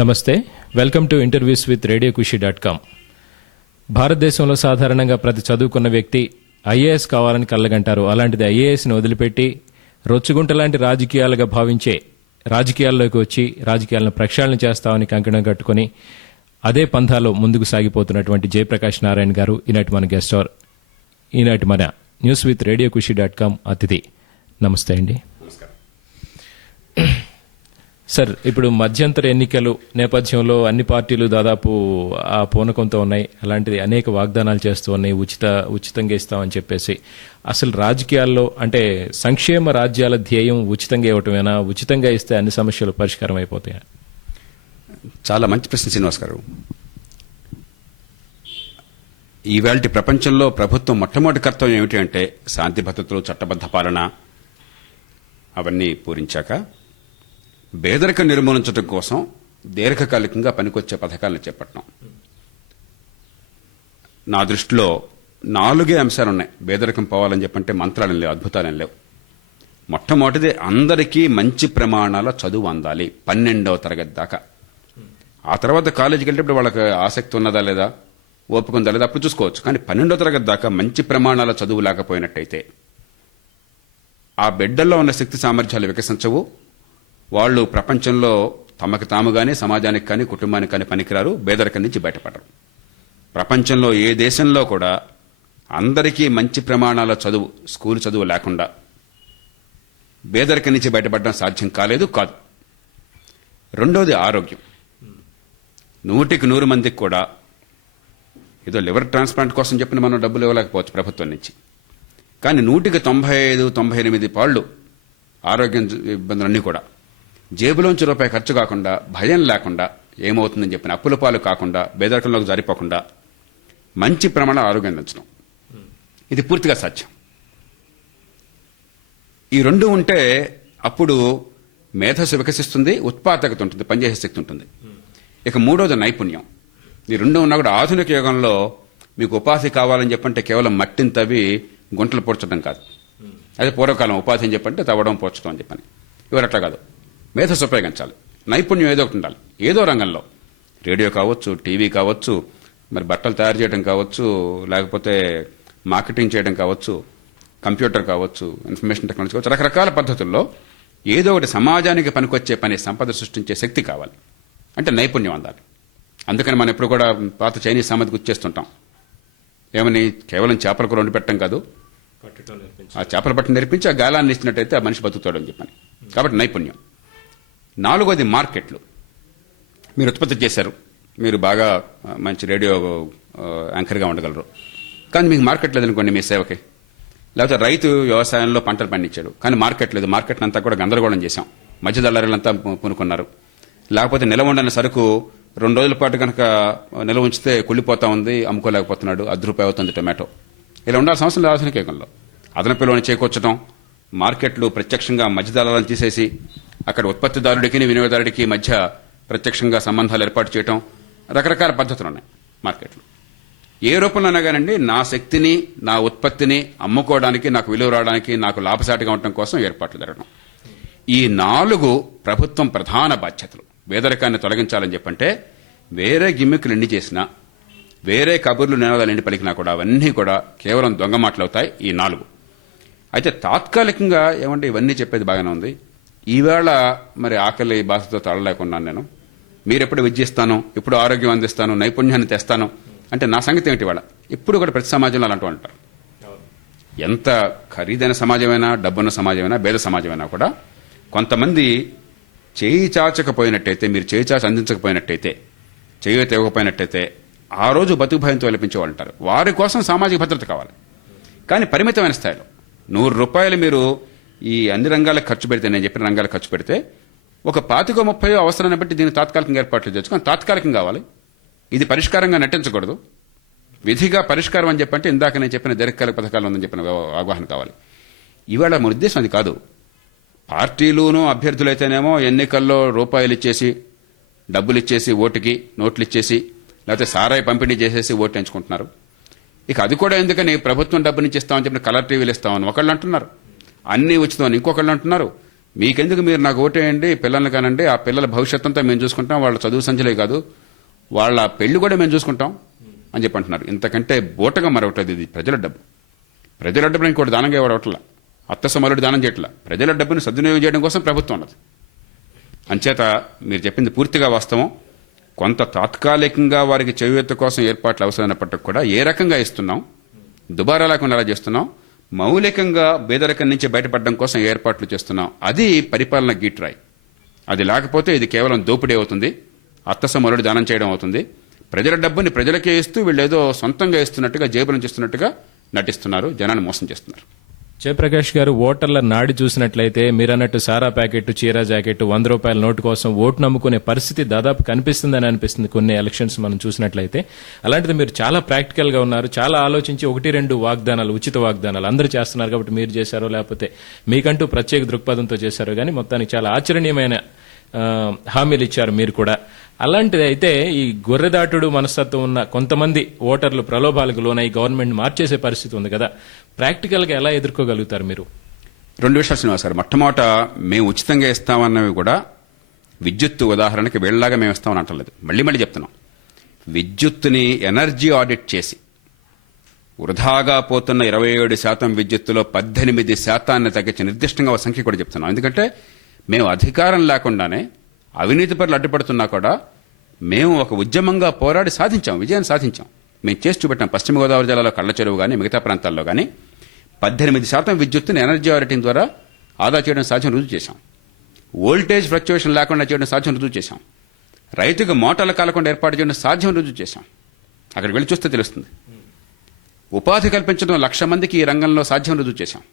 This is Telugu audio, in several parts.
నమస్తే, వెల్కమ్ టు ఇంటర్వ్యూస్ విత్ రేడియోకుషి.com. భారతదేశంలో సాధారణంగా ప్రతి చదువుకున్న వ్యక్తి ఐఏఎస్ కావాలని కళ్ళగంటారు. అలాంటిది ఐఏఎస్ని వదిలిపెట్టి రొచ్చుగుంట లాంటి రాజకీయాలుగా భావించే రాజకీయాల్లోకి వచ్చి రాజకీయాలను ప్రక్షాళన చేస్తామని కంకణం కట్టుకుని అదే పంథాలో ముందుకు సాగిపోతున్నటువంటి జయప్రకాష్ నారాయణ గారు ఈనాటి మన గెస్ట్ అవర్, ఈనాటి మన న్యూస్ విత్ రేడియోకుషి.com అతిథి. నమస్తే అండి. సార్, ఇప్పుడు మధ్యంతర ఎన్నికలు నేపథ్యంలో అన్ని పార్టీలు దాదాపు ఆ పూనకంతో ఉన్నాయి. అలాంటిది అనేక వాగ్దానాలు చేస్తూ ఉన్నాయి, ఉచితంగా ఇస్తామని చెప్పేసి. అసలు రాజకీయాల్లో అంటే సంక్షేమ రాజ్యాల ధ్యేయం ఉచితంగా ఇవ్వటమేనా? ఉచితంగా ఇస్తే అన్ని సమస్యలు పరిష్కారం అయిపోతాయా? చాలా మంచి ప్రశ్న శ్రీనివాస్ గారు. ఈవేళ ప్రపంచంలో ప్రభుత్వం మొట్టమొదటి కర్తవ్యం ఏమిటి అంటే శాంతి భద్రతలు, చట్టబద్ధ పాలన అవన్నీ పూరించాక పేదరికం నిర్మూలించడం కోసం దీర్ఘకాలికంగా పనికొచ్చే పథకాలను చేపట్టడం. నా దృష్టిలో 4 అంశాలున్నాయి. పేదరికం పోవాలని చెప్పంటే మంత్రాలు లేవు, అద్భుతాలేం లేవు. మొట్టమొదటిది, అందరికీ మంచి ప్రమాణాల చదువు అందాలి 12వ తరగతి దాకా. ఆ తర్వాత కాలేజీకి వెళ్ళేటప్పుడు వాళ్ళకి ఆసక్తి ఉన్నదా లేదా, ఓపిక ఉందా లేదా అప్పుడు చూసుకోవచ్చు. కానీ 12వ తరగతి దాకా మంచి ప్రమాణాల చదువు లేకపోయినట్టయితే ఆ బిడ్డల్లో ఉన్న శక్తి సామర్థ్యాలు వికసించవు. వాళ్ళు ప్రపంచంలో తమకు తాము కానీ, సమాజానికి కానీ, కుటుంబానికి కానీ పనికిరారు, పేదరికం నుంచి బయటపడరు. ప్రపంచంలో ఏ దేశంలో కూడా అందరికీ మంచి ప్రమాణాల చదువు, స్కూల్ చదువు లేకుండా పేదరికం నుంచి బయటపడడం సాధ్యం కాదు. రెండోది ఆరోగ్యం. 100కి 100 మందికి కూడా ఏదో లివర్ ట్రాన్స్ప్లాంట్ కోసం చెప్పిన మనం డబ్బులు ఇవ్వలేకపోవచ్చు ప్రభుత్వం నుంచి. కానీ 100కి 95-98 పాళ్ళు ఆరోగ్యం ఇబ్బందులన్నీ కూడా జేబులోంచి రూపాయి ఖర్చు కాకుండా, భయం లేకుండా, ఏమవుతుందని చెప్పిన అప్పుల పాలు కాకుండా, పేదరికంలోకి జారిపోకుండా మంచి ప్రమాణాల ఆరోగ్యం అందించడం, ఇది పూర్తిగా సాధ్యం. ఈ రెండు ఉంటే అప్పుడు మేధస్సు వికసిస్తుంది, ఉత్పాదకత ఉంటుంది, పనిచేసే శక్తి ఉంటుంది. ఇక మూడోది నైపుణ్యం. ఈ రెండు ఉన్నా కూడా ఆధునిక యుగంలో మీకు ఉపాధి కావాలని చెప్పంటే కేవలం మట్టిని తవ్వి గుంటలు పూడ్చడం కాదు. అదే పూర్వకాలం ఉపాధి అని చెప్పంటే తవ్వడం, పూడ్చడం అని చెప్పని. ఇవాళ అట్లా కాదు, మేధస్సు ఉపయోగించాలి. నైపుణ్యం ఏదో ఒకటి ఉండాలి. ఏదో రంగంలో, రేడియో కావచ్చు, టీవీ కావచ్చు, మరి బట్టలు తయారు చేయడం కావచ్చు, లేకపోతే మార్కెటింగ్ చేయడం కావచ్చు, కంప్యూటర్ కావచ్చు, ఇన్ఫర్మేషన్ టెక్నాలజీ కావచ్చు, రకరకాల పద్ధతుల్లో ఏదో ఒకటి సమాజానికి పనికొచ్చే పని, సంపద సృష్టించే శక్తి కావాలి. అంటే నైపుణ్యం అందాలి. అందుకని మనం ఎప్పుడు కూడా పాత చైనీస్ సామెత గుర్తిస్తుంటాం. ఏమని, కేవలం చేపల కూర వండి పెట్టడం కాదు, ఆ చేపల పట్టు నేర్పించి ఆ గాలాన్ని ఇచ్చినట్టయితే ఆ మనిషి బతుకుతాడు అని చెప్పని. కాబట్టి నైపుణ్యం. 4వది మార్కెట్లు. మీరు ఉత్పత్తి చేశారు, మీరు బాగా మంచి రేడియో యాంకర్గా ఉండగలరు, కానీ మీకు మార్కెట్ లేదనుకోండి మీ సేవకి. లేకపోతే రైతు వ్యవసాయంలో పంటలు పండించాడు, కానీ మార్కెట్ లేదు. మార్కెట్ అంతా కూడా గందరగోళం చేశాం, మధ్య దళారులంతా పూనుకున్నారు. లేకపోతే నిలవ ఉండని సరుకు 2 రోజుల పాటు కనుక నిల్వ ఉంచితే కుళ్ళిపోతా ఉంది, అమ్ముకోలేకపోతున్నాడు, ₹10 అవుతుంది టొమాటో. ఇలా ఉండాల్సిన అవసరం లేదు. ఆధునిక యుగంలో అదనపు విలువను చేకూర్చడం, మార్కెట్లు ప్రత్యక్షంగా మధ్య దళాలను తీసేసి అక్కడ ఉత్పత్తిదారుడికి, వినియోగదారుడికి మధ్య ప్రత్యక్షంగా సంబంధాలు ఏర్పాటు చేయడం, రకరకాల పద్ధతులు ఉన్నాయి మార్కెట్లు. ఏ రూపంలోనే కానండి, నా శక్తిని, నా ఉత్పత్తిని అమ్ముకోవడానికి, నాకు విలువ రావడానికి, నాకు లాభసాటిగా ఉండటం కోసం ఏర్పాట్లు జరగడం. ఈ 4 ప్రభుత్వం ప్రధాన బాధ్యతలు. పేదరికాన్ని తొలగించాలని చెప్పంటే వేరే గిమ్మిక్కులు ఎన్ని చేసినా, వేరే కబుర్లు నినాదాలు ఎన్ని పలికినా కూడా అవన్నీ కూడా కేవలం దొంగ మాటలవుతాయి. ఈ 4 అయితే తాత్కాలికంగా ఏమంటే ఇవన్నీ చెప్పేది బాగానే ఉంది. ఈవేళ మరి ఆకలి బాధతో తాళలేకున్నాను నేను. మీరెప్పుడు విద్య ఇస్తాను, ఎప్పుడు ఆరోగ్యం అందిస్తాను, నైపుణ్యాన్ని తెస్తాను అంటే నా సంగతి ఏమిటి? ఇవాళ ఇప్పుడు కూడా ప్రతి సమాజంలో అలాంటి అంటారు. ఎంత ఖరీదైన సమాజమైనా, డబ్బున్న సమాజమైనా, పేద సమాజమైనా కూడా కొంతమంది చేయి చాచకపోయినట్టయితే, మీరు చేయి చాచి అందించకపోయినట్టయితే, చేయూత ఇవ్వకపోయినట్టయితే ఆ రోజు బతుకు భయంతో విలపించే వాళ్ళు ఉంటారు. వారి కోసం సామాజిక భద్రత కావాలి, కానీ పరిమితమైన స్థాయిలో. ₹100 మీరు ఈ అన్ని రంగాలకు ఖర్చు పెడితే, నేను చెప్పిన రంగాలకు ఖర్చు పెడితే ఒక 25-30 అవసరాన్ని బట్టి దీన్ని తాత్కాలికంగా ఏర్పాట్లు చేయొచ్చు, కానీ తాత్కాలికం కావాలి. ఇది పరిష్కారంగా నటించకూడదు. విధిగా పరిష్కారం అని చెప్పంటే ఇందాక నేను చెప్పిన దీర్ఘకాలిక పథకాలు ఉందని చెప్పిన అవగాహన కావాలి. ఇవాళ మన ఉద్దేశం అది కాదు. పార్టీలును అభ్యర్థులైతేనేమో ఎన్నికల్లో రూపాయలు ఇచ్చేసి, డబ్బులు ఇచ్చేసి, ఓటుకి నోట్లు ఇచ్చేసి, లేకపోతే సారాయి పంపిణీ చేసేసి ఓటు ఎంచుకుంటున్నారు. ఇక అది కూడా ఎందుకని ప్రభుత్వం డబ్బుని ఇస్తామని చెప్పిన కలర్ టీవీలు ఇస్తామని ఒకళ్ళు అంటున్నారు, అన్నీ ఉచితం ఇంకొకళ్ళు అంటున్నారు, మీకెందుకు, మీరు నాకు ఓటేయండి, పిల్లల్ని కానండి, ఆ పిల్లల భవిష్యత్ అంతా మేము చూసుకుంటాం, వాళ్ళ చదువు సంచలే కాదు, వాళ్ళ పెళ్లి కూడా మేము చూసుకుంటాం అని చెప్పి అంటున్నారు. ఇంతకంటే బూటగా మరొకటి, ఇది ప్రజల డబ్బు. ప్రజల డబ్బుని ఇంకోటి దానంగా ఇవ్వడట్లా, అత్తసమలుడు దానం చేయట్లా, ప్రజల డబ్బుని సద్వినియోగం చేయడం కోసం ప్రభుత్వం ఉన్నది. అంచేత మీరు చెప్పింది పూర్తిగా వాస్తవం. కొంత తాత్కాలికంగా వారికి చేయూత కోసం ఏర్పాట్లు అవసరమైనప్పటికీ కూడా ఏ రకంగా ఇస్తున్నాం, దుబారా లేకుండా ఎలా చేస్తున్నాం, మౌలికంగా పేదరికం నుంచి బయటపడడం కోసం ఏర్పాట్లు చేస్తున్నాం. అది పరిపాలన గీట్రాయి. అది లేకపోతే ఇది కేవలం దోపిడీ అవుతుంది, అత్తసమలుడు దానం చేయడం అవుతుంది. ప్రజల డబ్బుని ప్రజలకే ఇస్తూ వీళ్ళేదో సొంతంగా ఇస్తున్నట్టుగా, జేబుల నుంచి ఇస్తున్నట్టుగా నటిస్తున్నారు, జనాన్ని మోసం చేస్తున్నారు. జయప్రకాష్ గారు, ఓటర్ల నాడి చూసినట్లయితే మీరన్నట్టు సారా ప్యాకెట్, చీర జాకెట్, 100 రూపాయల నోటు కోసం ఓటు నమ్ముకునే పరిస్థితి దాదాపు కనిపిస్తుందని అనిపిస్తుంది కొన్ని ఎలక్షన్స్ మనం చూసినట్లయితే. అలాంటిది మీరు చాలా ప్రాక్టికల్ గా ఉన్నారు, చాలా ఆలోచించి 1-2 వాగ్దానాలు, ఉచిత వాగ్దానాలు అందరూ చేస్తున్నారు కాబట్టి మీరు చేశారో లేకపోతే మీకంటూ ప్రత్యేక దృక్పథంతో చేశారో కానీ మొత్తానికి చాలా ఆచరణీయమైన హామీలు ఇచ్చారు మీరు కూడా. అలాంటిది అయితే ఈ గొర్రెదాటుడు మనస్తత్వం ఉన్న కొంతమంది ఓటర్లు ప్రలోభాలకు లోనై గవర్నమెంట్ మార్చేసే పరిస్థితి ఉంది కదా, ప్రాక్టికల్ గా ఎలా ఎదుర్కోగలుగుతారు మీరు? 2 విషయాలు శ్రీనివాస్ గారు. మొట్టమొదట, మేము ఉచితంగా ఇస్తామన్నవి కూడా విద్యుత్తు ఉదాహరణకి వీళ్ళలాగా మేము ఇస్తామని అంటలేదు. మళ్ళీ చెప్తున్నాం, విద్యుత్తుని ఎనర్జీ ఆడిట్ చేసి వృధాగా పోతున్న 27% విద్యుత్తులో 18% తగ్గించి నిర్దిష్టంగా ఒక సంఖ్య కూడా చెప్తున్నాం. ఎందుకంటే మేము అధికారం లేకుండానే అవినీతి పరులు అడ్డుపడుతున్నా కూడా మేము ఒక ఉద్యమంగా పోరాడి సాధించాం, విజయాన్ని సాధించాం. మేము చేసి చూపెట్టాం. పశ్చిమ గోదావరి జిల్లాలో కళ్ళ చెరువు కానీ మిగతా ప్రాంతాల్లో కానీ 18% విద్యుత్తుని ఎనర్జీ ఆడిటింగ్ ద్వారా ఆదా చేయడం సాధ్యం రుజువు చేశాం. వోల్టేజ్ ఫ్లక్చువేషన్ లేకుండా చేయడం సాధ్యం రుజువు చేశాం. రైతుకు మోటార్లు కాలకుండా ఏర్పాటు చేయడం సాధ్యం రుజువు చేశాం. అక్కడికి వెళ్ళి చూస్తే తెలుస్తుంది. ఉపాధి కల్పించడం 1,00,000 మందికి ఈ రంగంలో సాధ్యం రుజువు చేశాం.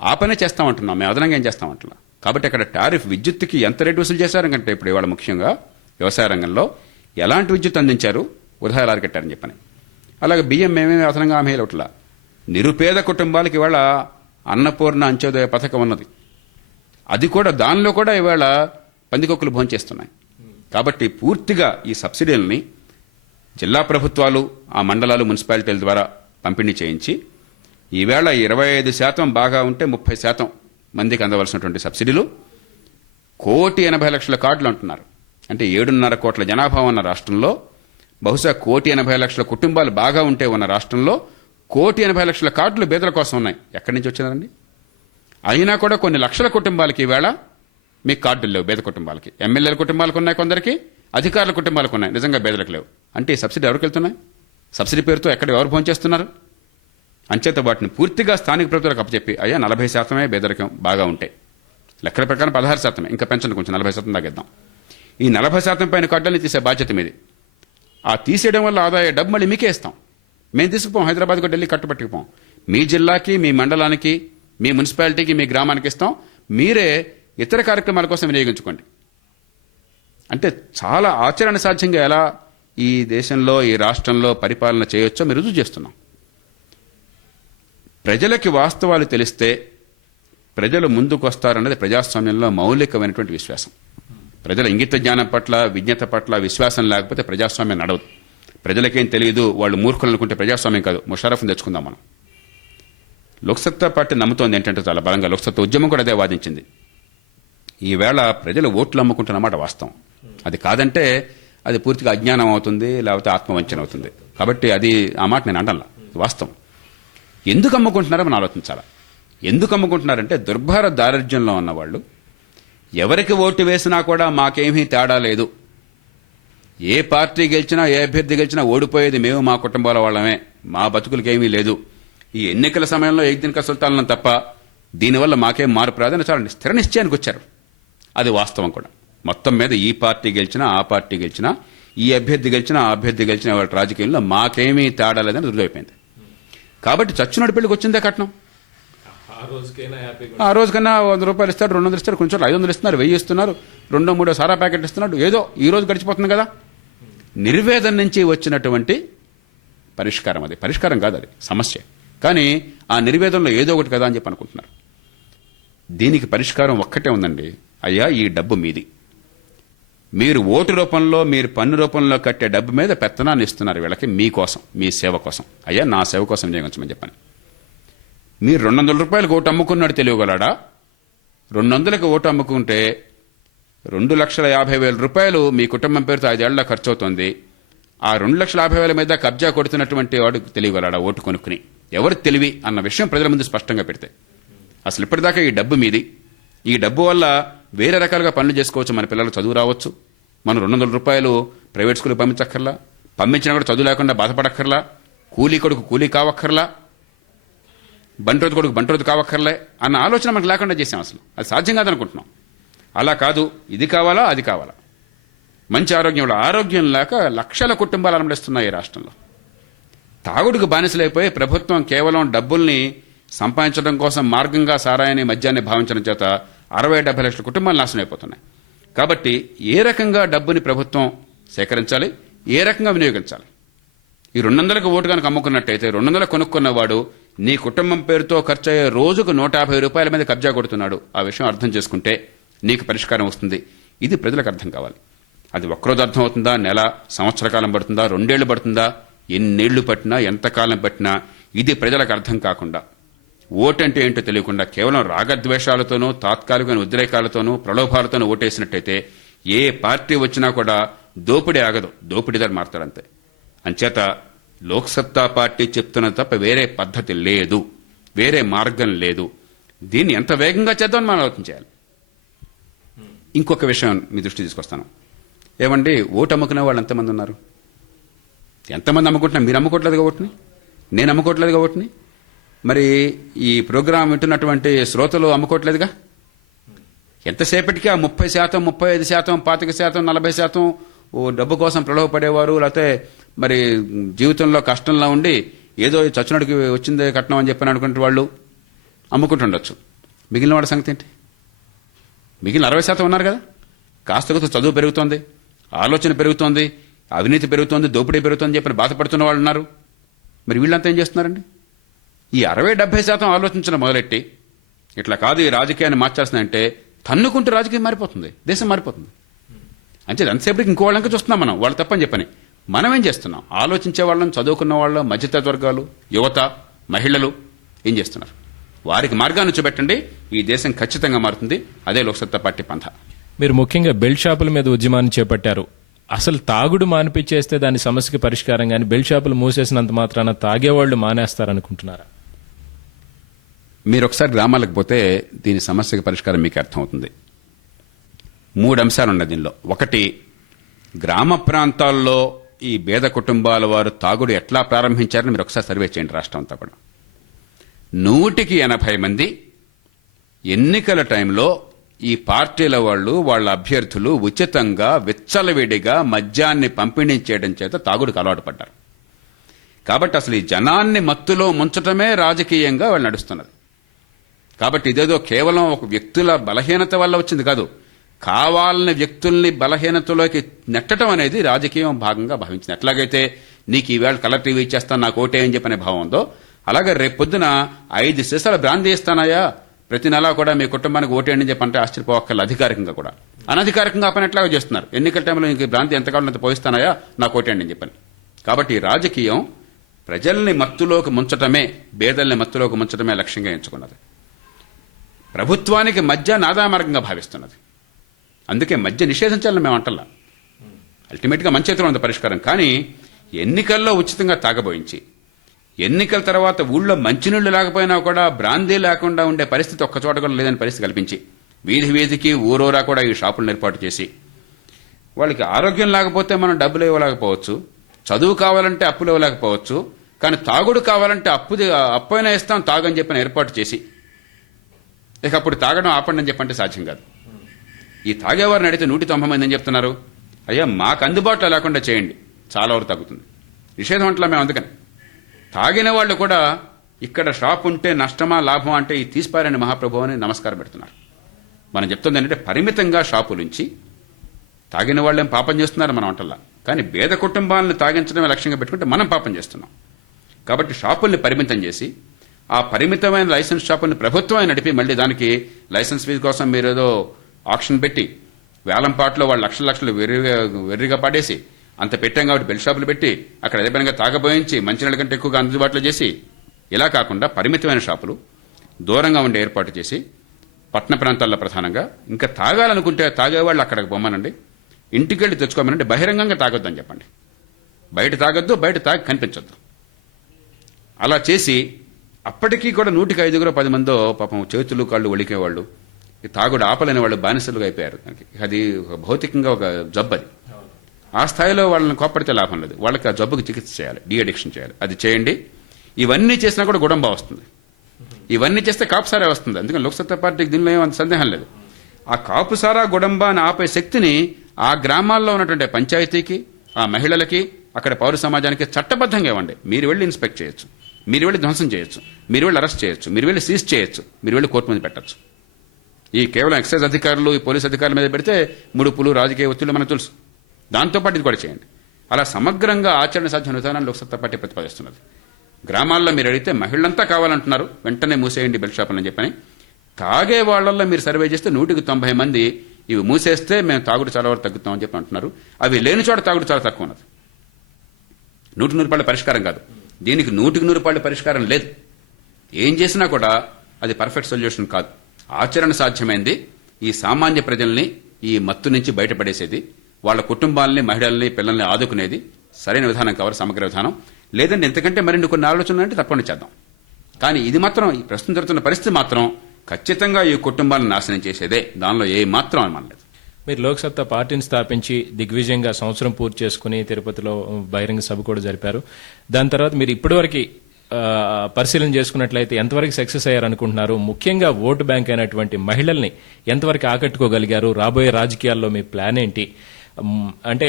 ఆ పనే చేస్తామంటున్నాం, మేము అదనంగా ఏం చేస్తామంటున్నాం. కాబట్టి అక్కడ టారిఫ్ విద్యుత్తుకి ఎంత రేటు వసూలు చేశారంటే ఇప్పుడు ఇవాళ ముఖ్యంగా వ్యవసాయ రంగంలో ఎలాంటి విద్యుత్ అందించారు, వృధా ఎలా అరికట్టారని చెప్పని. అలాగే బియ్యం మేమేమి అదనంగా హామీ ఇవ్వట్లా. నిరుపేద కుటుంబాలకి ఇవాళ అన్నపూర్ణ అంత్యోదయ పథకం ఉన్నది. అది కూడా, దానిలో కూడా ఇవాళ పందికొక్కులు భోంచేస్తున్నాయి. కాబట్టి పూర్తిగా ఈ సబ్సిడీలని జిల్లా ప్రభుత్వాలు, ఆ మండలాలు, మున్సిపాలిటీల ద్వారా పంపిణీ చేయించి ఈవేళ 25% బాగా ఉంటే 30% మందికి అందవలసినటువంటి సబ్సిడీలు 1,80,00,000 కార్డులు అంటున్నారు. అంటే 7.5 కోట్ల జనాభా ఉన్న రాష్ట్రంలో, బహుశా 1,80,00,000 కుటుంబాలు బాగా ఉంటే ఉన్న రాష్ట్రంలో 1,80,00,000 కార్డులు పేదల కోసం ఉన్నాయి. ఎక్కడి నుంచి వచ్చినారండి? అయినా కూడా కొన్ని లక్షల కుటుంబాలకి ఈవేళ మీకు కార్డులు లేవు. పేద కుటుంబాలకి, ఎమ్మెల్యేల కుటుంబాలకు ఉన్నాయి, కొందరికి అధికారుల కుటుంబాలకు ఉన్నాయి, నిజంగా పేదలకు లేవు. అంటే ఈ సబ్సిడీ ఎవరికి వెళ్తున్నాయి? సబ్సిడీ పేరుతో ఎక్కడ ఎవరు భోంచేస్తున్నారు? అంచేత వాటిని పూర్తిగా స్థానిక ప్రభుత్వాలకు అప్పచెప్పి, అయ్యా 40% పేదరికం బాగా ఉంటాయి, లెక్కల ప్రకారం 16%, ఇంకా పెంచండి కొంచెం, 40% తగ్గిద్దాం. ఈ 40% పైన కడ్డల్ని తీసే బాధ్యత మీది. ఆ తీసేయడం వల్ల ఆదాయ డబ్బు మళ్ళీ మీకే ఇస్తాం. మేము తీసుకుపోం, హైదరాబాద్కు ఢిల్లీ కట్టుబట్టుకుపోం. మీ జిల్లాకి, మీ మండలానికి, మీ మున్సిపాలిటీకి, మీ గ్రామానికి ఇస్తాం. మీరే ఇతర కార్యక్రమాల కోసం వినియోగించుకోండి. అంటే చాలా ఆచరణ సాధ్యంగా ఎలా ఈ దేశంలో, ఈ రాష్ట్రంలో పరిపాలన చేయొచ్చో మీరు రుజువు చేస్తున్నాం. ప్రజలకి వాస్తవాలు తెలిస్తే ప్రజలు ముందుకు వస్తారన్నది ప్రజాస్వామ్యంలో మౌలికమైనటువంటి విశ్వాసం. ప్రజల ఇంగిత జ్ఞానం పట్ల, విజ్ఞత పట్ల విశ్వాసం లేకపోతే ప్రజాస్వామ్యం నడవదు. ప్రజలకేం తెలియదు, వాళ్ళు మూర్ఖులు అనుకుంటే ప్రజాస్వామ్యం కాదు. ముషారఫ్ని తెచ్చుకుందాం మనం. లోక్సత్తా పార్టీ నమ్ముతోంది ఏంటంటే చాలా బలంగా, లోక్సత్తా ఉద్యమం కూడా అదే వాదించింది. ఈవేళ ప్రజలు ఓట్లు అమ్ముకుంటున్నమాట వాస్తవం. అది కాదంటే అది పూర్తిగా అజ్ఞానం అవుతుంది, లేకపోతే ఆత్మవంచన అవుతుంది. కాబట్టి అది, ఆ మాట నేను అంటలా, వాస్తవం. ఎందుకు అమ్ముకుంటున్నారో మనం ఆలోచించాలా. ఎందుకు అమ్ముకుంటున్నారంటే దుర్భర దారిద్ర్యంలో ఉన్నవాళ్ళు ఎవరికి ఓటు వేసినా కూడా మాకేమీ తేడా లేదు, ఏ పార్టీ గెలిచినా, ఏ అభ్యర్థి గెలిచినా ఓడిపోయేది మేము, మా కుటుంబాల వాళ్ళమే, మా బతుకులకేమీ లేదు, ఈ ఎన్నికల సమయంలో ఏకదిన సుల్తానం తప్ప దీనివల్ల మాకేం మార్పు రాదని చాలా స్థిర నిశ్చయానికి వచ్చారు. అది వాస్తవం కూడా. మొత్తం మీద ఈ పార్టీ గెలిచినా, ఆ పార్టీ గెలిచినా, ఈ అభ్యర్థి గెలిచినా, ఆ అభ్యర్థి గెలిచినా వాళ్ళ రాజకీయంలో మాకేమీ తేడా లేదని రుజువైపోయింది. కాబట్టి చచ్చునోడి పెళ్లికి వచ్చిందే కట్నం. ఆ రోజుకన్నా 100 రూపాయలు ఇస్తాడు, 200 ఇస్తాడు, కొంచెం 500 ఇస్తున్నారు, 1000 ఇస్తున్నారు, 2-3 సారా ప్యాకెట్ ఇస్తున్నాడు. ఏదో ఈ రోజు గడిచిపోతుంది కదా. నిర్వేదన నుంచి వచ్చినటువంటి పరిష్కారం అది. పరిష్కారం కాదు, అది సమస్య. కానీ ఆ నిర్వేదంలో ఏదో ఒకటి కదా అని చెప్పి అనుకుంటున్నారు. దీనికి పరిష్కారం ఒక్కటే ఉందండి. అయ్యా, ఈ డబ్బు మీది. మీరు ఓటు రూపంలో, మీరు పన్ను రూపంలో కట్టే డబ్బు మీద పెత్తనాన్ని ఇస్తున్నారు వీళ్ళకి, మీకోసం, మీ సేవ కోసం. అయ్యా, నా సేవ కోసం వినియోగించమని చెప్పండి. మీరు 200 రూపాయలకు ఓటు అమ్ముకున్నాడు తెలియగలడా? 200కి ఓటు అమ్ముకుంటే 2,50,000 రూపాయలు మీ కుటుంబం పేరుతో 5 ఏళ్ల ఖర్చు అవుతుంది. ఆ 2,50,000 మీద కబ్జా కొడుతున్నటువంటి వాడు తెలియగలడా ఓటు కొనుక్కుని? ఎవరు తెలివి అన్న విషయం ప్రజల ముందు స్పష్టంగా పెడితే, అసలు ఇప్పటిదాకా ఈ డబ్బు మీది, ఈ డబ్బు వల్ల వేరే రకాలుగా పనులు చేసుకోవచ్చు. మన పిల్లలు చదువు రావచ్చు, మనం 200 రూపాయలు ప్రైవేట్ స్కూల్కి పంపించక్కర్లా, పంపించినా కూడా చదువు లేకుండా బాధపడక్కర్లా, కూలీ కొడుకు కూలీ కావక్కర్లా, బంట్రోజు కొడుకు బంట్రోజు కావక్కర్లే అన్న ఆలోచన మనకు లేకుండా చేసాం. అసలు అది సాధ్యం కాదనుకుంటున్నాం. అలా కాదు, ఇది కావాలా అది కావాలా. మంచి ఆరోగ్యం లేక లక్షల కుటుంబాలు అలమడిస్తున్నాయి ఈ రాష్ట్రంలో. తాగుడుకు బానిసలైపోయి ప్రభుత్వం కేవలం డబ్బుల్ని సంపాదించడం కోసం మార్గంగా సారాయని మద్యాన్ని భావించడం చేత 60-70 లక్షల కుటుంబాలు నాశనం అయిపోతున్నాయి. కాబట్టి ఏ రకంగా డబ్బుని ప్రభుత్వం సేకరించాలి, ఏ రకంగా వినియోగించాలి? ఈ 200కి ఓటు కనుక అమ్ముకున్నట్టయితే 200 కొనుక్కున్నవాడు నీ కుటుంబం పేరుతో ఖర్చు అయ్యే రోజుకు 150 రూపాయల మీద కబ్జా కొడుతున్నాడు. ఆ విషయం అర్థం చేసుకుంటే నీకు పరిష్కారం వస్తుంది. ఇది ప్రజలకు అర్థం కావాలి. అది ఒక్కరోజు అర్థం అవుతుందా, నెల, సంవత్సర కాలం పడుతుందా, 2 ఏళ్లు పడుతుందా, ఎన్నేళ్లు పట్టినా, ఎంతకాలం పట్టినా ఇది ప్రజలకు అర్థం కాకుండా, ఓటంటే ఏంటో తెలియకుండా కేవలం రాగద్వేషాలతోనూ, తాత్కాలికమైన ఉద్రేకాలతోనూ, ప్రలోభాలతోనూ ఓటేసినట్టయితే ఏ పార్టీ వచ్చినా కూడా దోపిడీ ఆగదు, దోపిడీదారు మారుతారంతే. అంచేత లోక్సత్తా పార్టీ చెప్తున్న తప్ప వేరే పద్ధతి లేదు, వేరే మార్గం లేదు. దీన్ని ఎంత వేగంగా చేద్దామని మనం ఆలోచించాలి. ఇంకొక విషయం మీ దృష్టి తీసుకొస్తాను. ఏమండి, ఓటు అమ్ముకునే వాళ్ళు ఎంతమంది ఉన్నారు? ఎంతమంది అమ్ముకుంటున్నారు? మీరు అమ్ముకోవట్లేదుగా ఓటుని, నేను అమ్ముకోవట్లేదుగా ఓటుని, మరి ఈ ప్రోగ్రాం వింటున్నటువంటి శ్రోతలు అమ్ముకోవట్లేదుగా. ఎంతసేపటికి ఆ 30%, 35%, 25%, 40% డబ్బు కోసం ప్రలోభపడేవారు, లేకపోతే మరి జీవితంలో కష్టంలో ఉండి ఏదో చచ్చినడికి వచ్చిందే కట్నం అని చెప్పని అనుకుంటే వాళ్ళు అమ్ముకుంటుండొచ్చు. మిగిలిన వాడి సంగతి ఏంటి? మిగిలిన 60% ఉన్నారు కదా. కాస్త కొద్ది చదువు పెరుగుతోంది, ఆలోచన పెరుగుతోంది, అవినీతి పెరుగుతోంది, దోపిడీ పెరుగుతోంది చెప్పని బాధపడుతున్న వాళ్ళు ఉన్నారు. మరి వీళ్ళంతా ఏం చేస్తున్నారండి? ఈ 60-70% ఆలోచించడం మొదలెట్టి ఇట్లా కాదు ఈ రాజకీయాన్ని మార్చాల్సిందంటే తన్నుకుంటూ రాజకీయం మారిపోతుంది, దేశం మారిపోతుంది. అంటే ఎంతసేపటికి ఇంకో వాళ్ళంక చూస్తున్నాం మనం, వాళ్ళు తప్పని చెప్పని. మనం ఏం చేస్తున్నాం? ఆలోచించే వాళ్ళని, చదువుకున్న వాళ్ళు, మధ్యతరగతి వర్గాలు, యువత, మహిళలు ఏం చేస్తున్నారు? వారికి మార్గాన్ని చూపెట్టండి, ఈ దేశం ఖచ్చితంగా మారుతుంది. అదే లోక్సత్తా పార్టీ పంథ. మీరు ముఖ్యంగా బెల్ట్ షాపుల మీద ఉద్యమాన్ని చేపట్టారు. అసలు తాగుడు మానిపించేస్తే దాని సమస్యకి పరిష్కారం, కానీ బెల్ట్ షాపులు మూసేసినంత మాత్రాన తాగేవాళ్లు మానేస్తారనుకుంటున్నారా? మీరు ఒకసారి గ్రామాలకు పోతే దీని సమస్యకి పరిష్కారం మీకు అర్థమవుతుంది. 3 అంశాలు ఉన్నాయి దీనిలో. ఒకటి, గ్రామ ప్రాంతాల్లో ఈ పేద కుటుంబాల వారు తాగుడు ఎట్లా ప్రారంభించారని మీరు ఒకసారి సర్వే చేయండి. రాష్ట్రం అంతా కూడా 100కి 80 మంది ఎన్నికల టైంలో ఈ పార్టీల వాళ్ళు, వాళ్ళ అభ్యర్థులు ఉచితంగా విచ్చలవిడిగా మద్యాన్ని పంపిణీ చేయడం చేత తాగుడుకు అలవాటు పడ్డారు. కాబట్టి అసలు ఈ జనాన్ని మత్తులో ముంచటమే రాజకీయంగా వాళ్ళు నడుస్తున్నది. కాబట్టి ఇదేదో కేవలం ఒక వ్యక్తుల బలహీనత వల్ల వచ్చింది కాదు, కావాలని వ్యక్తుల్ని బలహీనతలోకి నెట్టడం అనేది రాజకీయం భాగంగా భావించింది. ఎట్లాగైతే నీకు ఈవేళ కలర్ టీవీ ఇచ్చేస్తాను, నాకు ఓటే అని చెప్పనే భావం ఉందో, అలాగే రేపు పొద్దున 5 సీసాల బ్రాందీ ఇస్తానయ్యా, ప్రతి నెలా కూడా మీ కుటుంబానికి ఓటేయండి చెప్పంటే ఆశ్చర్యపోవక్కర్లేదు. అధికారికంగా కూడా అనధికారికంగా ఆ పని ఎట్లాగో చేస్తున్నారు. ఎన్నికల టైంలో ఇంక బ్రాంతి ఎంత కావాలంత పోయిస్తానయ్యా, నాకు ఓటేయండి అని చెప్పని. కాబట్టి రాజకీయం ప్రజల్ని మత్తులోకి ముంచటమే, పేదల్ని మత్తులోకి ముంచటమే లక్ష్యంగా ఎంచుకున్నది. ప్రభుత్వానికి మద్యాన్ని ఆదాయ మార్గంగా భావిస్తున్నది. అందుకే మద్య నిషేధించాలని మేము అంటల్లా. అల్టిమేట్గా మంచి చేతిలో ఉంది పరిష్కారం. కానీ ఎన్నికల్లో ఉచితంగా తాగబోయించి, ఎన్నికల తర్వాత ఊళ్ళో మంచినీళ్లు లేకపోయినా కూడా బ్రాందీ లేకుండా ఉండే పరిస్థితి ఒక్కచోట కూడా లేదని పరిస్థితి కల్పించి, వీధి వీధికి ఊరూరా కూడా ఈ షాపులను ఏర్పాటు చేసి, వాళ్ళకి ఆరోగ్యం లేకపోతే మనం డబ్బులు ఇవ్వలేకపోవచ్చు, చదువు కావాలంటే అప్పులు ఇవ్వలేకపోవచ్చు, కానీ తాగుడు కావాలంటే అప్పైనా ఇస్తాం తాగని చెప్పని ఏర్పాటు చేసి, ఇక అప్పుడు తాగడం ఆపండి అని చెప్పంటే సాధ్యం కాదు. ఈ తాగేవారిని అడిగితే 190 మంది అని చెప్తున్నారు. అయ్యా, మాకు అందుబాటులో లేకుండా చేయండి, చాలా వరకు తగ్గుతుంది. నిషేధం అంటలా మేము. అందుకని తాగిన వాళ్ళు కూడా ఇక్కడ షాప్ ఉంటే నష్టమా లాభమా అంటే ఈ తీసిపారని మహాప్రభు అని నమస్కారం పెడుతున్నారు. మనం చెప్తుంది ఏంటంటే పరిమితంగా షాపులుంచి, తాగిన వాళ్ళేం పాపం చేస్తున్నారు మనం అంటల్లా, కానీ పేద కుటుంబాలను తాగించడమే లక్ష్యంగా పెట్టుకుంటే మనం పాపం చేస్తున్నాం. కాబట్టి షాపుల్ని పరిమితం చేసి, ఆ పరిమితమైన లైసెన్స్ షాపుల్ని ప్రభుత్వమే నడిపి, మళ్ళీ దానికి లైసెన్స్ ఫీజు కోసం మీరేదో ఆక్షన్ పెట్టి వేలంపాట్లో వాళ్ళు లక్షలు వెర్రిగా పాడేసి, అంత పెట్టాం కాబట్టి బెల్ షాపులు పెట్టి అక్కడ అదే పనిగా తాగబోయించి మంచినీళ్ళ కంటే ఎక్కువగా అందుబాటులో చేసి, ఇలా కాకుండా పరిమితమైన షాపులు దూరంగా ఉండే ఏర్పాటు చేసి పట్టణ ప్రాంతాల్లో ప్రధానంగా. ఇంకా తాగాలనుకుంటే తాగేవాళ్ళు అక్కడికి పొమ్మనండి, ఇంటికి వెళ్ళి తెచ్చుకోమనండి, బహిరంగంగా తాగొద్దని చెప్పండి. బయట తాగొద్దు, బయట తాగి కనిపించొద్దు. అలా చేసి అప్పటికీ కూడా 100కి 5 10 మందో పాపం చేతులు కాళ్ళు వణికేవాళ్ళు, ఈ తాగుడు ఆపలేని వాళ్ళు బానిసలుగా అయిపోయారు దానికి. అది భౌతికంగా ఒక జబ్బు. అది ఆ స్థాయిలో వాళ్ళని కోప్పడితే లాభం లేదు. వాళ్ళకి ఆ జబ్బుకి చికిత్స చేయాలి, డీ అడిక్షన్ చేయాలి. అది చేయండి. ఇవన్నీ చేసినా కూడా గుడంబా వస్తుంది. ఇవన్నీ చేస్తే కాపుసారా వస్తుంది. అందుకని లోక్సత్తా పార్టీకి దీనిలో ఏమంత సందేహం లేదు. ఆ కాపుసారా గుడంబాని ఆపే శక్తిని ఆ గ్రామాల్లో ఉన్నటువంటి పంచాయతీకి, ఆ మహిళలకి, అక్కడ పౌర సమాజానికి చట్టబద్ధంగా ఇవ్వండి. మీరు వెళ్ళి ఇన్స్పెక్ట్ చేయొచ్చు, మీరు వెళ్ళి ధ్వంసం చేయొచ్చు, మీరు వెళ్ళి అరెస్ట్ చేయొచ్చు, మీరు వెళ్ళి సీజ్ చేయొచ్చు, మీరు వెళ్ళి కోర్టు మీద పెట్టచ్చు. ఈ కేవలం ఎక్సైజ్ అధికారులు, ఈ పోలీస్ అధికారుల మీద పెడితే ముడుపులు, రాజకీయ ఒత్తిళ్లు మనకు తెలుసు. దాంతోపాటు ఇది కూడా చేయండి. అలా సమగ్రంగా ఆచరణ సాధ్యమైన విధానాన్ని లోక్సత్తా పార్టీ ప్రతిపాదిస్తున్నది. గ్రామాల్లో మీరు అడిగితే మహిళలంతా కావాలంటున్నారు, వెంటనే మూసేయండి బెల్ట్ షాపులని చెప్పని. తాగే వాళ్లలో మీరు సర్వే చేస్తే 100కి 90 మంది ఇవి మూసేస్తే మేము తాగుడు చాలా వరకు తగ్గుతామని చెప్పి అంటున్నారు. అవి లేని చోట తాగుడు చాలా తక్కువ ఉన్నది. 100 పరిష్కారం కాదు, దీనికి 100 పరిష్కారం లేదు. ఏం చేసినా కూడా అది పర్ఫెక్ట్ సొల్యూషన్ కాదు. ఆచరణ సాధ్యమైంది ఈ సామాన్య ప్రజల్ని ఈ మత్తు నుంచి బయటపడేసేది, వాళ్ళ కుటుంబాలని, మహిళల్ని, పిల్లల్ని ఆదుకునేది సరైన విధానం కావాలి, సమగ్ర విధానం. లేదంటే ఎంతకంటే మరిన్ని కొన్ని ఆలోచనలు అంటే తప్పకుండా చేద్దాం. కానీ ఇది మాత్రం, ఈ ప్రస్తుతం జరుగుతున్న పరిస్థితి మాత్రం ఖచ్చితంగా ఈ కుటుంబాలను నాశనం చేసేదే, దానిలో ఏ మాత్రం అనుమానం లేదు. మీరు లోక్సత్తా పార్టీని స్థాపించి దిగ్విజయంగా సంవత్సరం పూర్తి చేసుకుని తిరుపతిలో బహిరంగ సభ కూడా జరిపారు. దాని తర్వాత మీరు ఇప్పటివరకు పరిశీలన చేసుకున్నట్లయితే ఎంతవరకు సక్సెస్ అయ్యారనుకుంటున్నారు? ముఖ్యంగా ఓటు బ్యాంక్ అయినటువంటి మహిళల్ని ఎంతవరకు ఆకట్టుకోగలిగారు? రాబోయే రాజకీయాల్లో మీ ప్లాన్ ఏంటి? అంటే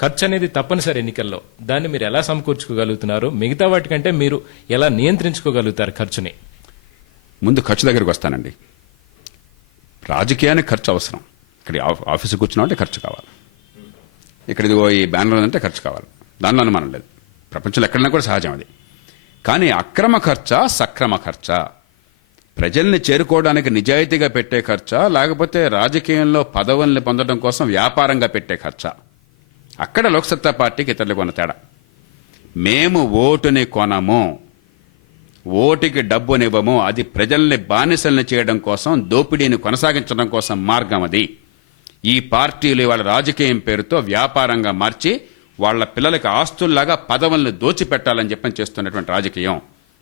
ఖర్చు అనేది తప్పనిసరి ఎన్నికల్లో, దాన్ని మీరు ఎలా సమకూర్చుకోగలుగుతున్నారు? మిగతా వాటికంటే మీరు ఎలా నియంత్రించుకోగలుగుతారు ఖర్చుని? ముందు ఖర్చు దగ్గరకు వస్తానండి. రాజకీయానికి ఖర్చు అవసరం. ఇక్కడ ఆఫీసు కూర్చున్నామంటే ఖర్చు కావాలి, ఇక్కడ ఇదిగో ఈ బ్యానర్ అంటే ఖర్చు కావాలి, దానిలో అనుమానం లేదు. ప్రపంచంలో ఎక్కడైనా కూడా సహజం అది. కానీ అక్రమ ఖర్చా, సక్రమ ఖర్చా, ప్రజల్ని చేరుకోవడానికి నిజాయితీగా పెట్టే ఖర్చా, లేకపోతే రాజకీయంలో పదవుల్ని పొందడం కోసం వ్యాపారంగా పెట్టే ఖర్చా? అక్కడ లోక్సత్తా పార్టీకి ఇతరులకు ఉన్న తేడా. మేము ఓటుని కొనము, ఓటుకి డబ్బునివ్వము. అది ప్రజల్ని బానిసల్ని చేయడం కోసం, దోపిడీని కొనసాగించడం కోసం మార్గం అది. ఈ పార్టీలు వాళ్ళ రాజకీయం పేరుతో వ్యాపారంగా మార్చి వాళ్ళ పిల్లలకి ఆస్తుల్లాగా పదవుల్ని దోచిపెట్టాలని చెప్పని చేస్తున్నటువంటి రాజకీయం.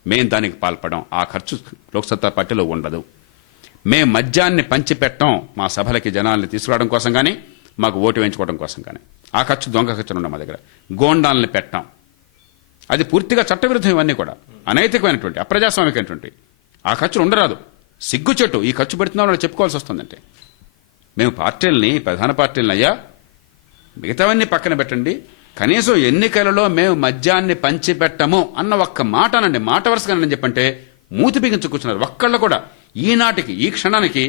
మేం దానికి పాల్పడం. ఆ ఖర్చు లోక్సత్తా పార్టీలో ఉండదు. మేం మద్యాన్ని పంచిపెట్టం మా సభలకి జనాల్ని తీసుకురావడం కోసం కానీ, మాకు ఓటు వేయించుకోవడం కోసం కానీ. ఆ ఖర్చు, దొంగ ఖర్చులు ఉండవు మా దగ్గర. గోండాల్ని పెట్టాం, అది పూర్తిగా చట్టవిరుద్ధం. ఇవన్నీ కూడా అనైతికమైనటువంటి, అప్రజాస్వామికమైనటువంటి. ఆ ఖర్చులు ఉండరాదు. సిగ్గుచెట్టు ఈ ఖర్చు పెడుతున్నాం అని చెప్పుకోవాల్సి వస్తుందంటే. మేము పార్టీలని, ప్రధాన పార్టీలని, అయ్యా మిగతావన్నీ పక్కన పెట్టండి, కనీసం ఎన్నికలలో మేము మద్యాన్ని పంచిపెట్టము అన్న ఒక్క మాట అనండి, మాట వరుసగానని చెప్పంటే మూతి బిగించు కూర్చున్నారు. ఒక్కళ్ళు కూడా ఈనాటికి, ఈ క్షణానికి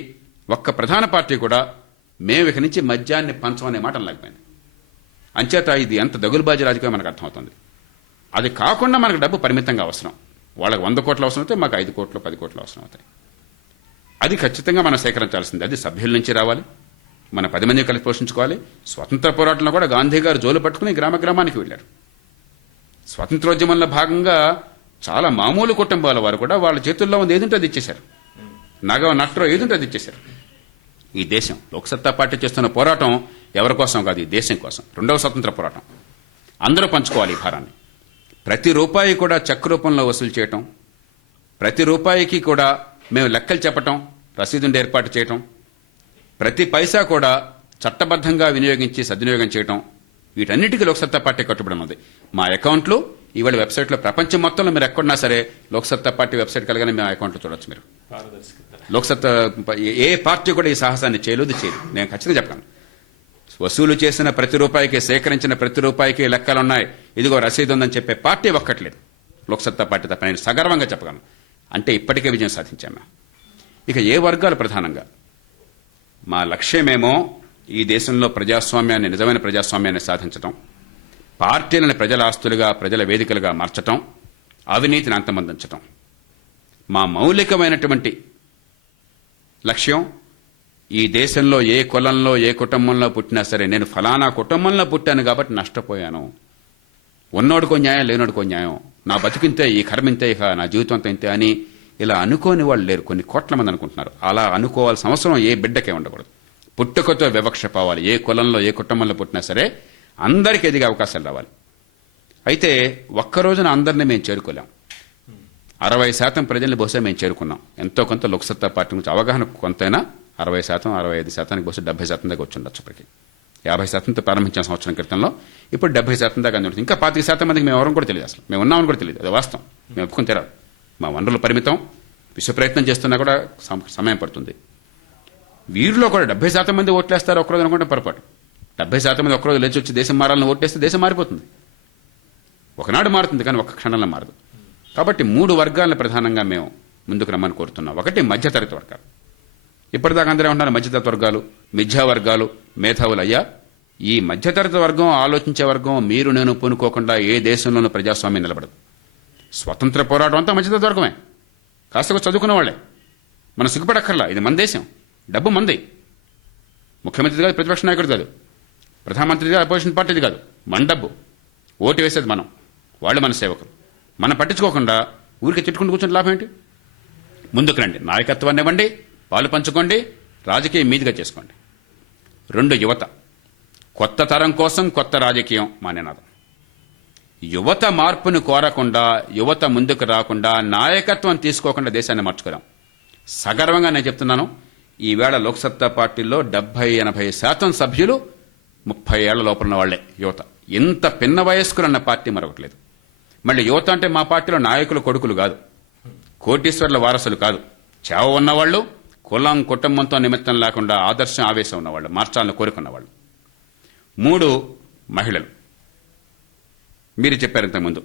ఒక్క ప్రధాన పార్టీ కూడా మేము ఇక నుంచి మద్యాన్ని పంచమనే మాట అనలేకపోయింది. అంచేత ఇది ఎంత దగులుబాజీ రాజకీయం మనకు అర్థమవుతుంది. అది కాకుండా మనకు డబ్బు పరిమితంగా అవసరం. వాళ్ళకి 100 కోట్లు అవసరం అయితే మాకు 5 కోట్లు 10 కోట్లు అవసరం అవుతాయి. అది ఖచ్చితంగా మనం సేకరించాల్సింది. అది సభ్యుల నుంచి రావాలి, మన 10 మంది కలిసి పోషించుకోవాలి. స్వతంత్ర పోరాటంలో కూడా గాంధీ గారు జోలు పట్టుకుని గ్రామ గ్రామానికి వెళ్ళారు. స్వతంత్రోద్యమంలో భాగంగా చాలా మామూలు కుటుంబాల వారు కూడా వాళ్ళ చేతుల్లో ఉంది ఏదుంటే అది ఇచ్చేశారు. నట్టరో ఏదుంటే అది ఇచ్చేశారు. ఈ దేశం, లోక్సత్తా పార్టీ చేస్తున్న పోరాటం ఎవరి కోసం కాదు, ఈ దేశం కోసం. 2వ స్వతంత్ర పోరాటం. అందరూ పంచుకోవాలి ఈ భారాన్ని. ప్రతి రూపాయి కూడా చెక్ రూపంలో వసూలు చేయటం, ప్రతి రూపాయికి కూడా మేము లెక్కలు చెప్పటం, రసీదుని ఏర్పాటు చేయటం, ప్రతి పైసా కూడా చట్టబద్ధంగా వినియోగించి సద్వినియోగం చేయటం, వీటన్నిటికీ లోక్సత్తా పార్టీ కట్టుబడి ఉన్నది. మా అకౌంట్లు ఇవాళ వెబ్సైట్లో, ప్రపంచం మొత్తంలో మీరు ఎక్కడున్నా సరే లోక్సత్తా పార్టీ వెబ్సైట్ కలగానే మేము అకౌంట్లో చూడొచ్చు. మీరు లోక్సత్తా ఏ పార్టీ కూడా ఈ సాహసాన్ని చేయలేదు. నేను ఖచ్చితంగా చెప్పగలను. వసూలు చేసిన ప్రతి రూపాయికి, సేకరించిన ప్రతి రూపాయికి లెక్కలున్నాయి, ఇదిగో రసీదు ఉందని చెప్పే పార్టీ ఒక్కట్లేదు లోక్సత్తా పార్టీ తప్ప. నేను సగర్వంగా చెప్పగలను. అంటే ఇప్పటికే విజయం సాధించాము. ఇక ఏ వర్గాలు ప్రధానంగా, మా లక్ష్యమేమో ఈ దేశంలో ప్రజాస్వామ్యాన్ని, నిజమైన ప్రజాస్వామ్యాన్ని సాధించటం, పార్టీలను ప్రజల ఆస్తులుగా, ప్రజల వేదికలుగా మార్చటం, అవినీతిని అంతమొందించటం. మా మౌలికమైనటువంటి లక్ష్యం ఈ దేశంలో ఏ కులంలో, ఏ కుటుంబంలో పుట్టినా సరే, నేను ఫలానా కుటుంబంలో పుట్టాను కాబట్టి నష్టపోయాను, ఉన్నోడికో న్యాయం, లేనోడికో న్యాయం, నా బతుకింతే, ఈ కర్మింతే, ఇక నా జీవితం అంతా ఇంతే అని ఇలా అనుకోని వాళ్ళు లేరు. కొన్ని కోట్ల మంది అనుకుంటున్నారు. అలా అనుకోవాల్సిన అవసరం ఏ బిడ్డకే ఉండకూడదు. పుట్టుకతో వివక్ష పోవాలి. ఏ కులంలో ఏ కుటుంబంలో పుట్టినా సరే అందరికీ ఎదిగే అవకాశాలు రావాలి. అయితే ఒక్క రోజున అందరినీ మేము చేరుకోలేం. 60% ప్రజల్ని బహుశా మేము చేరుకున్నాం. ఎంతో కొంత లోక్సత్తా పార్టీ నుంచి అవగాహన కొంతైనా 60%, 65% బహుశా 70% దాకా వచ్చి ఉండొచ్చు. ఇప్పటికి 50%తో ప్రారంభించిన సంవత్సరం క్రితంలో ఇప్పుడు 70% దాకా అందుతుంది. ఇంకా 25% మందికి మేము ఎవరం కూడా తెలియదు. అసలు మేము ఉన్నామని కూడా తెలియదు. అది వాస్తవం. మేము ఒప్పుకొని తెరాలి. మా వనరుల పరిమితం. విశ్వ ప్రయత్నం చేస్తున్నా కూడా సమయం పడుతుంది. వీరిలో కూడా 70% మంది ఓట్లేస్తారు ఒక్కరోజు అనుకుంటే పొరపాటు. 70% మంది ఒక్కరోజు లేచి వచ్చి దేశం మారాలని ఓట్లేస్తే దేశం మారిపోతుంది. ఒకనాడు మారుతుంది, కానీ ఒక్క క్షణంలో మారదు. కాబట్టి 3 వర్గాలను ప్రధానంగా మేము ముందుకు రమ్మని కోరుతున్నాం. ఒకటి మధ్యతరగతి వర్గాలు. ఇప్పటిదాకా అందరూ ఉంటున్నారు మధ్యతరగతి వర్గాలు, మిథ్యా వర్గాలు, మేధావులు. అయ్యా, ఈ మధ్యతరగతి వర్గం, ఆలోచించే వర్గం మీరు నేను పూనుకోకుండా ఏ దేశంలోనూ ప్రజాస్వామ్యం నిలబడదు. స్వతంత్ర పోరాటం అంతా మధ్యతరగతి వర్గమే. కాస్త చదువుకున్న వాళ్లే. మనం సిగ్గుపడక్కర్లా. ఇది మన దేశం. డబ్బు మంది. ముఖ్యమంత్రి కాదు, ప్రతిపక్ష నాయకుడు కాదు, ప్రధానమంత్రి కాదు, అపోజిషన్ పార్టీది కాదు. మన డబ్బు. ఓటు వేసేది మనం. వాళ్ళు మన సేవకులు. మనం పట్టించుకోకుండా ఊరికి తిట్టుకుంటూ కూర్చుని లాభం ఏంటి? ముందుకు రండి. నాయకత్వాన్ని ఇవ్వండి. పాలు పంచుకోండి. రాజకీయం మీదిగా చేసుకోండి. 2 యువత. కొత్త తరం కోసం కొత్త రాజకీయం మా నినాదం. యువత మార్పును కోరకుండా, యువత ముందుకు రాకుండా, నాయకత్వం తీసుకోకుండా దేశాన్ని మార్చుకోలేం. సగర్వంగా నేను చెప్తున్నాను, ఈవేళ లోక్సత్తా పార్టీలో 70-80% సభ్యులు 30 ఏళ్ల లోపల ఉన్న వాళ్లే యువత. ఇంత పిన్న వయస్కులన్న పార్టీ మరొకటి లేదు. మళ్ళీ యువత అంటే మా పార్టీలో నాయకులు కొడుకులు కాదు, కోటీశ్వర్ల వారసులు కాదు. చేవ ఉన్నవాళ్లు, కులం కుటుంబంతో నిమిత్తం లేకుండా ఆదర్శం ఆవేశం ఉన్నవాళ్ళు, మార్చాలని కోరుకున్నవాళ్ళు. 3 మహిళలు. మీరు చెప్పారు ఇంతకుముందు,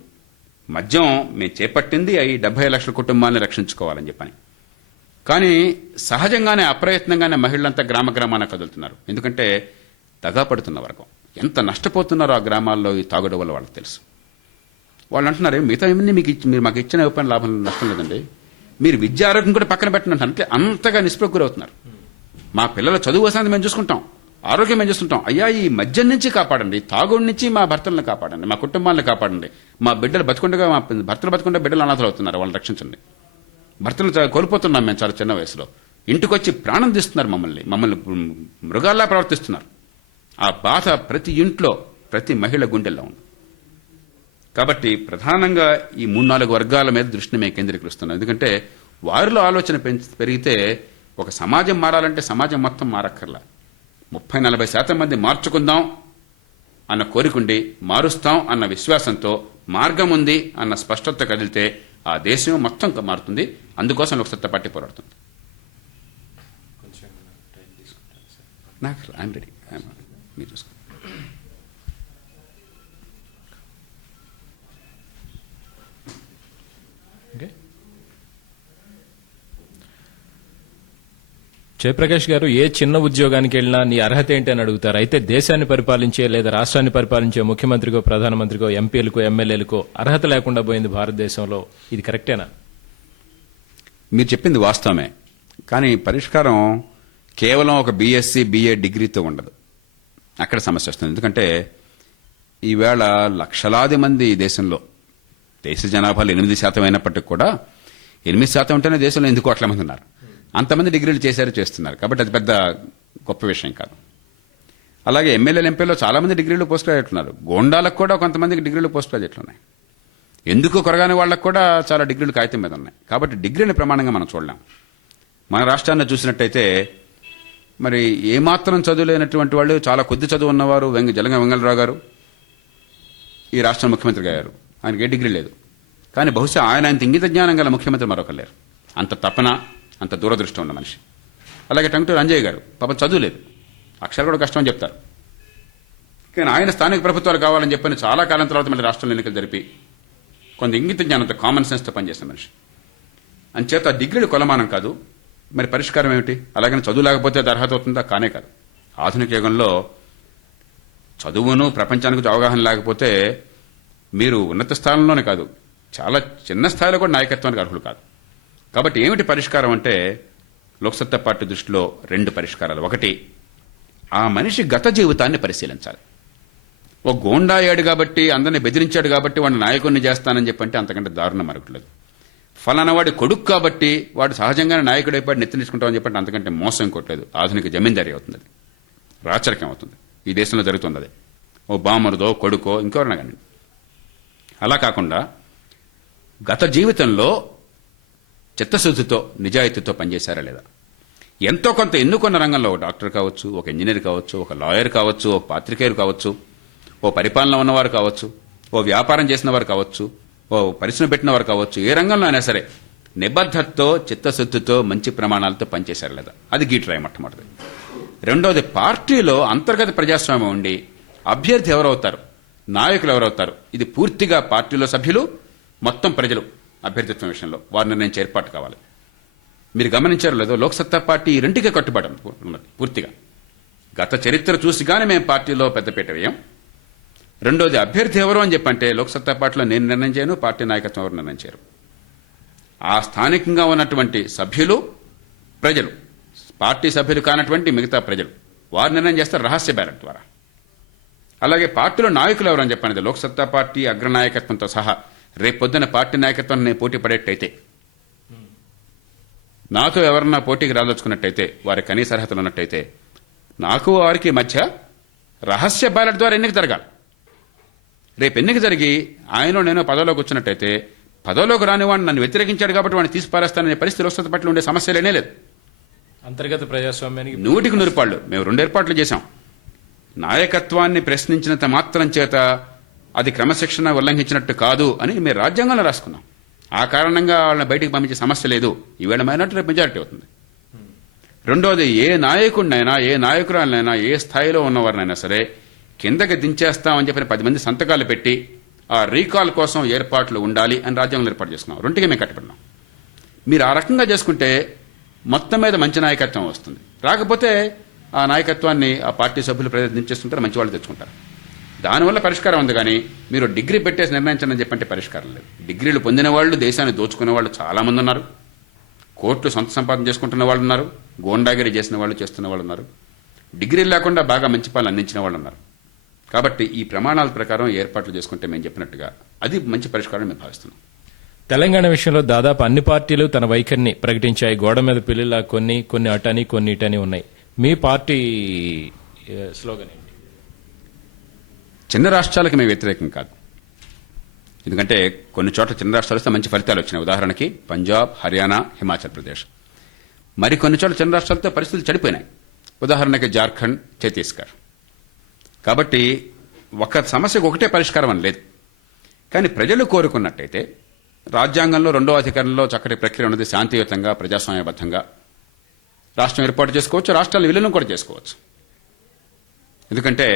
మద్యం మేము చేపట్టింది 70 లక్షల కుటుంబాలను రక్షించుకోవాలని చెప్పని. కానీ సహజంగానే అప్రయత్నంగానే మహిళలంతా గ్రామ గ్రామాన కదులుతున్నారు. ఎందుకంటే దగాపడుతున్న వర్గం ఎంత నష్టపోతున్నారో ఆ గ్రామాల్లో ఈ తాగుడు వల్ల వాళ్ళకి తెలుసు. వాళ్ళు అంటున్నారు, మిగతా ఏమన్నీ మీరు మాకు ఇచ్చిన ఇవ్వని లాభం నష్టం లేదండి, మీరు విద్యా ఆరోగ్యం కూడా పక్కన పెట్టండి అంటే అంతగా నిస్పృహకు గురవుతున్నారు. మా పిల్లల చదువు వస్తుంది మేము చూసుకుంటాం, ఆరోగ్యం మేము చూసుకుంటాం. అయ్యా, ఈ మద్యం నుంచి కాపాడండి, తాగుడు నుంచి మా భర్తలను కాపాడండి, మా కుటుంబాలను కాపాడండి. మా బిడ్డలు బతుకుండగా, మా భర్తలు బతుకుంటే బిడ్డలు అనాథలు అవుతున్నారు, వాళ్ళని రక్షించండి. భర్తలు కోల్పోతున్నాం మేము చాలా చిన్న వయసులో. ఇంటికొచ్చి ప్రాణం తీస్తున్నారు, మమ్మల్ని మృగాల్లా ప్రవర్తిస్తున్నారు. ఆ బాధ ప్రతి ఇంట్లో, ప్రతి మహిళ గుండెల్లో ఉంది. కాబట్టి ప్రధానంగా ఈ 3-4 వర్గాల మీద దృష్టిని మేము కేంద్రీకరిస్తున్నాం. ఎందుకంటే వారిలో ఆలోచన పెరిగితే ఒక సమాజం మారాలంటే సమాజం మొత్తం మారక్కర్లా. 30-40% మంది మార్చుకుందాం అన్న కోరికుండి, మారుస్తాం అన్న విశ్వాసంతో, మార్గం ఉంది అన్న స్పష్టత కదిలితే ఆ దేశం మొత్తం మారుతుంది. అందుకోసం లోక్సత్తా పార్టీ పోరాడుతుంది. నాకు ఐఎమ్ రెడీ. మీరు చూసుకోండి. జయప్రకాష్ గారు, ఏ చిన్న ఉద్యోగానికి వెళ్ళినా నీ అర్హత ఏంటి అని అడుగుతారు. అయితే దేశాన్ని పరిపాలించే లేదా రాష్ట్రాన్ని పరిపాలించే ముఖ్యమంత్రికో, ప్రధానమంత్రికో, ఎంపీలకో, ఎమ్మెల్యేలకో అర్హత లేకుండా పోయింది భారతదేశంలో. ఇది కరెక్టేనా? మీరు చెప్పింది వాస్తవమే. కానీ పరిష్కారం కేవలం ఒక బీఎస్సీ, BA డిగ్రీతో ఉండదు. అక్కడ సమస్య వస్తుంది. ఎందుకంటే ఈవేళ లక్షలాది మంది ఈ దేశంలో, దేశ జనాభాలో 8% అయినప్పటికీ కూడా 8% ఉంటేనే దేశంలో ఎందుకు అట్లా మంది ఉన్నారు. అంతమంది డిగ్రీలు చేస్తున్నారు. కాబట్టి అది పెద్ద గొప్ప విషయం కాదు. అలాగే ఎమ్మెల్యేలు, ఎంపీలో చాలా మంది డిగ్రీలు పోస్ట్ గ్రాడ్యుయేట్ ఉన్నారు. గోండాలకు కూడా కొంతమందికి డిగ్రీలు పోస్ట్ గ్రాడ్యుయేట్లు ఉన్నాయి. ఎందుకు కొరగాని వాళ్ళకు కూడా చాలా డిగ్రీలు కాగితం మీద ఉన్నాయి. కాబట్టి డిగ్రీని ప్రమాణంగా మనం చూడలేం. మన రాష్ట్రాన్ని చూసినట్టయితే మరి ఏమాత్రం చదువు లేనటువంటి వాళ్ళు, చాలా కొద్ది చదువు ఉన్నవారు, జలగం వెంగళరావు గారు ఈ రాష్ట్ర ముఖ్యమంత్రిగా అయ్యారు. ఆయనకి ఏ డిగ్రీ లేదు. కానీ బహుశా ఆయన ఇంగిత జ్ఞానం గల ముఖ్యమంత్రి మరొకరు లేరు. అంత తపన, అంత దూరదృష్టి ఉన్న మనిషి. అలాగే టంగుటూరి అంజయ్య గారు, పాపం చదువు లేదు, అక్షరాలు కూడా కష్టమని చెప్తారు. కానీ ఆయన స్థానిక ప్రభుత్వాలు కావాలని చెప్పని చాలా కాలం తర్వాత మళ్ళీ రాష్ట్రంలో ఎన్నికలు జరిపి కొంత ఇంగిత జ్ఞానంతో, కామన్ సెన్స్తో పనిచేసిన మనిషి. అంచేత డిగ్రీలు కొలమానం కాదు. మరి పరిష్కారం ఏమిటి? అలాగని చదువు లేకపోతే అది అర్హత అవుతుందా? కానే కాదు. ఆధునిక యుగంలో చదువును, ప్రపంచానికి అవగాహన లేకపోతే మీరు ఉన్నత స్థానంలోనే కాదు, చాలా చిన్న స్థాయిలో కూడా నాయకత్వానికి అర్హులు కాదు. కాబట్టి ఏమిటి పరిష్కారం అంటే, లోక్సత్తా పార్టీ దృష్టిలో 2 పరిష్కారాలు. ఒకటి, ఆ మనిషి గత జీవితాన్ని పరిశీలించాలి. ఓ గోండా అయ్యాడు కాబట్టి, అందరిని బెదిరించాడు కాబట్టి వాడిని నాయకుడిని చేస్తానని చెప్పంటే అంతకంటే దారుణం మరొకట్లేదు. ఫలానా వాడి కొడుకు కాబట్టి వాడు సహజంగానే నాయకుడు అయిపోయి నెత్తినిచ్చుకుంటామని చెప్పండి, అంతకంటే మోసం ఇంకోట్లేదు. ఆధునిక జమీందారీ అవుతుంది, అది రాచరికం అవుతుంది. ఈ దేశంలో జరుగుతుంది అది. ఓ బామరుదో కొడుకో ఇంకెవరన్నా కానీ. అలా కాకుండా గత జీవితంలో చిత్తశుద్ధితో నిజాయితీతో పనిచేశారా లేదా, ఎంతో కొంత ఎన్నుకున్న రంగంలో ఒక డాక్టర్ కావచ్చు, ఒక ఇంజనీర్ కావచ్చు, ఒక లాయర్ కావచ్చు, ఒక పాత్రికేయులు కావచ్చు, ఓ పరిపాలన ఉన్నవారు కావచ్చు, ఓ వ్యాపారం చేసిన వారు కావచ్చు, ఓ పరిశ్రమ పెట్టిన వారు కావచ్చు, ఏ రంగంలో అయినా సరే నిబద్ధతతో చిత్తశుద్ధితో మంచి ప్రమాణాలతో పనిచేశారు లేదా, అది గీట్రాయి మొట్టమొదటిది. రెండవది, పార్టీలో అంతర్గత ప్రజాస్వామ్యం ఉండి అభ్యర్థి ఎవరవుతారు, నాయకులు ఎవరవుతారు, ఇది పూర్తిగా పార్టీలో సభ్యులు, మొత్తం ప్రజలు అభ్యర్థిత్వం విషయంలో వారి నిర్ణయించే ఏర్పాటు కావాలి. మీరు గమనించారో లేదో, లోక్సత్తా పార్టీ ఈ రెంటికే కట్టుబడి ఉన్నది పూర్తిగా. గత చరిత్ర చూసిగానే మేము పార్టీలో పెద్దపీట వేయం. రెండోది, అభ్యర్థి ఎవరు అని చెప్పంటే లోక్సత్తా పార్టీలో నేను నిర్ణయం చేయను, పార్టీ నాయకత్వం ఎవరు నిర్ణయం చేయరు. ఆ స్థానికంగా ఉన్నటువంటి సభ్యులు, ప్రజలు, పార్టీ సభ్యులు కానటువంటి మిగతా ప్రజలు వారు నిర్ణయం చేస్తారు రహస్య బ్యాలెట్ ద్వారా. అలాగే పార్టీలో నాయకులు ఎవరని చెప్పండి, లోక్సత్తా పార్టీ అగ్రనాయకత్వంతో సహా రేపొద్దున పార్టీ నాయకత్వాన్ని నేను పోటీ పడేట్టయితే, నాతో ఎవరన్నా పోటీకి రాదలుచుకున్నట్టయితే, వారి కనీస అర్హతలు ఉన్నట్టయితే, నాకు వారికి మధ్య రహస్య బ్యాలెట్ ద్వారా ఎన్నిక జరగాలి. రేపు ఎన్నిక జరిగి ఆయన నేను పదవిలోకి వచ్చినట్టయితే, పదవిలోకి రాని వాడిని నన్ను వ్యతిరేకించాడు కాబట్టి వాడిని తీసి పారేస్తాననే పరిస్థితి లోక్సత్తా పార్టీలో ఉండే సమస్యలేనే లేదు. అంతర్గత ప్రజాస్వామ్యానికి 100కి 100 రూపాయలు మేము 2 ఏర్పాట్లు చేశాం. నాయకత్వాన్ని ప్రశ్నించినంత మాత్రం చేత అది క్రమశిక్షణ ఉల్లంఘించినట్టు కాదు అని మేము రాజ్యాంగంలో రాసుకున్నాం. ఆ కారణంగా వాళ్ళని బయటికి పంపించే సమస్య లేదు. ఈవేళ మైనార్టీ రేపు మెజారిటీ అవుతుంది. రెండోది, ఏ నాయకుడినైనా ఏ నాయకురాలనైనా ఏ స్థాయిలో ఉన్నవారినైనా సరే కిందకి దించేస్తామని చెప్పిన 10 మంది సంతకాలు పెట్టి ఆ రీకాల్ కోసం ఏర్పాట్లు ఉండాలి అని రాజ్యాంగంలో ఏర్పాటు చేసుకున్నాం. రెండుగా మేము కట్టుబడినాం. మీరు ఆ రకంగా చేసుకుంటే మొత్తం మీద మంచి నాయకత్వం వస్తుంది. రాకపోతే ఆ నాయకత్వాన్ని ఆ పార్టీ సభ్యులు ప్రయత్నించేస్తుంటారు, మంచి వాళ్ళు తెచ్చుకుంటారు. దానివల్ల పరిష్కారం ఉంది. కానీ మీరు డిగ్రీ పెట్టేసి నిర్ణయించండి చెప్పంటే పరిష్కారం లేదు. డిగ్రీలు పొందిన వాళ్ళు, దేశాన్ని దోచుకునే వాళ్ళు చాలా మంది ఉన్నారు. కోర్టు సొంత సంపాదన చేసుకుంటున్న వాళ్ళు ఉన్నారు. గోండాగిరి చేసిన వాళ్ళు, చేస్తున్న వాళ్ళు ఉన్నారు. డిగ్రీలు లేకుండా బాగా మంచి పాలన అందించిన వాళ్ళు ఉన్నారు. కాబట్టి ఈ ప్రమాణాల ప్రకారం ఏర్పాట్లు చేసుకుంటే మేము చెప్పినట్టుగా అది మంచి పరిష్కారం మేము భావిస్తున్నాం. తెలంగాణ విషయంలో దాదాపు అన్ని పార్టీలు తన వైఖరిని ప్రకటించాయి. గోడ మీద పిల్లిలా కొన్ని అటని కొన్ని ఇటని ఉన్నాయి. మీ పార్టీ స్లోగన్ ఏంటి? చిన్న రాష్ట్రాలకు మేము వ్యతిరేకం కాదు. ఎందుకంటే కొన్ని చోట్ల చిన్న రాష్ట్రాలు వస్తే మంచి ఫలితాలు వచ్చినాయి. ఉదాహరణకి పంజాబ్, హర్యానా, హిమాచల్ ప్రదేశ్. మరి కొన్ని చోట్ల చిన్న రాష్ట్రాలతో పరిస్థితులు చెడిపోయినాయి. ఉదాహరణకి జార్ఖండ్, ఛత్తీస్గఢ్. కాబట్టి ఒక సమస్యకు ఒకటే పరిష్కారం అని లేదు. కానీ ప్రజలు కోరుకున్నట్టయితే రాజ్యాంగంలో 2వ అధికరణలో చక్కటి ప్రక్రియ ఉన్నది. శాంతియుతంగా, ప్రజాస్వామ్యబద్ధంగా రాష్ట్రం ఏర్పాటు చేసుకోవచ్చు, రాష్ట్రాల విలీనం కూడా చేసుకోవచ్చు. ఎందుకంటే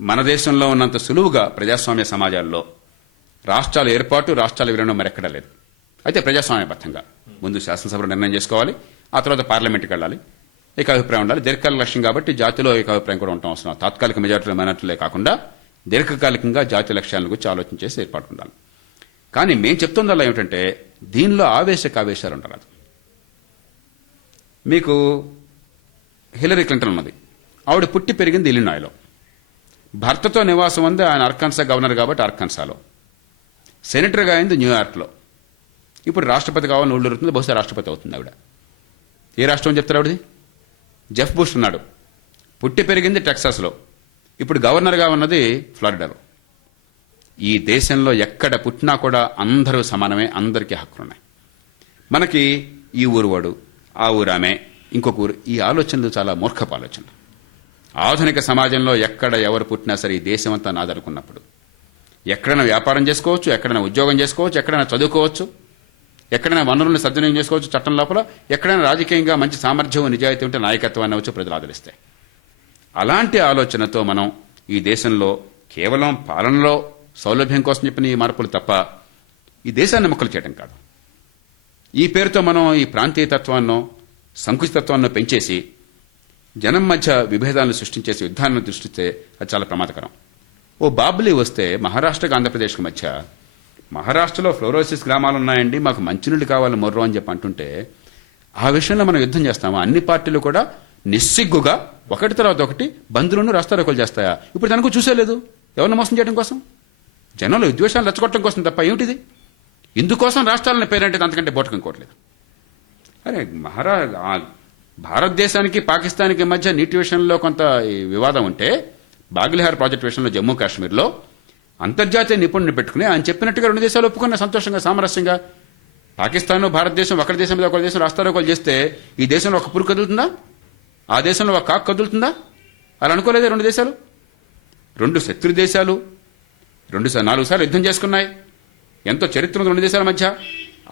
మన దేశంలో ఉన్నంత సులువుగా ప్రజాస్వామ్య సమాజాల్లో రాష్ట్రాల ఏర్పాటు, రాష్ట్రాల విలీనం మరెక్కడా లేదు. అయితే ప్రజాస్వామ్యబద్ధంగా ముందు శాసనసభలో నిర్ణయం చేసుకోవాలి, ఆ తర్వాత పార్లమెంట్కి వెళ్ళాలి, ఏకాభిప్రాయం ఉండాలి. దీర్ఘకాలిక లక్ష్యం కాబట్టి జాతిలో ఏకాభిప్రాయం కూడా ఉండటం అవసరం. తాత్కాలిక మెజారిటీలో మైనార్టీలే కాకుండా దీర్ఘకాలికంగా జాతీయ లక్ష్యాల గురించి ఆలోచన చేసి ఏర్పాటు ఉండాలి. కానీ మేము చెప్తుందల్లా ఏమిటంటే దీనిలో ఆవేశాలు ఉండరాదు. మీకు హిలరీ క్లింటన్ ఉన్నది. ఆవిడ పుట్టి పెరిగింది ఇలినాయ్లో. భర్తతో నివాసం ఉంది. ఆయన అర్కాన్సా గవర్నర్ కాబట్టి అర్కాన్సాలో. సెనేటర్గా అయింది న్యూయార్క్లో. ఇప్పుడు రాష్ట్రపతి కావాలని ఊళ్ళురుతుంది. బహుశా రాష్ట్రపతి అవుతుంది ఆవిడ. ఏ రాష్ట్రం చెప్తారు ఆవిడది? జెఫ్ బుష్ ఉన్నాడు. పుట్టి పెరిగింది టెక్సాస్లో. ఇప్పుడు గవర్నర్గా ఉన్నది ఫ్లోరిడాలో. ఈ దేశంలో ఎక్కడ పుట్టినా కూడా అందరూ సమానమే, అందరికీ హక్కులున్నాయి. మనకి ఈ ఊరు వాడు, ఆ ఊరామే, ఇంకొక ఊరు, ఈ ఆలోచనలు చాలా మూర్ఖపు ఆలోచనలు. ఆధునిక సమాజంలో ఎక్కడ ఎవరు పుట్టినా సరే ఈ దేశం అంతా నాదనుకున్నప్పుడు ఎక్కడైనా వ్యాపారం చేసుకోవచ్చు, ఎక్కడైనా ఉద్యోగం చేసుకోవచ్చు, ఎక్కడైనా చదువుకోవచ్చు, ఎక్కడైనా వనరులను సద్వినియోగం చేసుకోవచ్చు చట్టం లోపల. ఎక్కడైనా రాజకీయంగా మంచి సామర్థ్యం, నిజాయితీ ఉంటే నాయకత్వాన్ని వచ్చి ప్రజలు ఆదరిస్తాయి. అలాంటి ఆలోచనతో మనం ఈ దేశంలో కేవలం పాలనలో సౌలభ్యం కోసం చెప్పిన ఈ మార్పులు తప్ప ఈ దేశాన్ని ముక్కలు చేయడం కాదు. ఈ పేరుతో మనం ఈ ప్రాంతీయతత్వాన్నో సంకుచితత్వాన్నో పెంచేసి జనం మధ్య విభేదాలను సృష్టించేసి యుద్ధాలను సృష్టిస్తే అది చాలా ప్రమాదకరం. ఓ బాబ్లీ వస్తే మహారాష్ట్రకి ఆంధ్రప్రదేశ్కి మధ్య, మహారాష్ట్రలో ఫ్లోరోసిస్ గ్రామాలు ఉన్నాయండి, మాకు మంచినీళ్ళు కావాలి మొర్రో అని చెప్పి అంటుంటే ఆ విషయంలో మనం యుద్ధం చేస్తాము. అన్ని పార్టీలు కూడా నిస్సిగ్గుగా ఒకటి తర్వాత ఒకటి బంధువులను రాస్తారోకలు చేస్తాయా? ఇప్పుడు దానికి చూసేలేదు. ఎవరిని మోసం చేయడం కోసం, జనంలో విద్వేషాలు రెచ్చగొట్టడం కోసం తప్ప ఏమిటిది? ఇందుకోసం రాష్ట్రాలను పేరంటే అంతకంటే బోటకం ఇంకోట్లేదు. అరే భారతదేశానికి పాకిస్తాన్కి మధ్య నీటి విషయంలో కొంత వివాదం ఉంటే బాగ్లిహార్ ప్రాజెక్టు విషయంలో జమ్మూ కాశ్మీర్లో అంతర్జాతీయ నిపుణుని పెట్టుకుని ఆయన చెప్పినట్టుగా రెండు దేశాలు ఒప్పుకున్న సంతోషంగా సామరస్యంగా పాకిస్తాన్ భారతదేశం ఒకరి దేశం మీద ఒకరి దేశం రాస్తారోకోలు చేస్తే ఈ దేశంలో ఒక పురుగు కదులుతుందా, ఆ దేశంలో ఒక కాకు కదులుతుందా? అలా అనుకోలేదే రెండు దేశాలు. రెండు శత్రు దేశాలు 4 సార్లు యుద్ధం చేసుకున్నాయి. ఎంతో చరిత్ర ఉంది రెండు దేశాల మధ్య.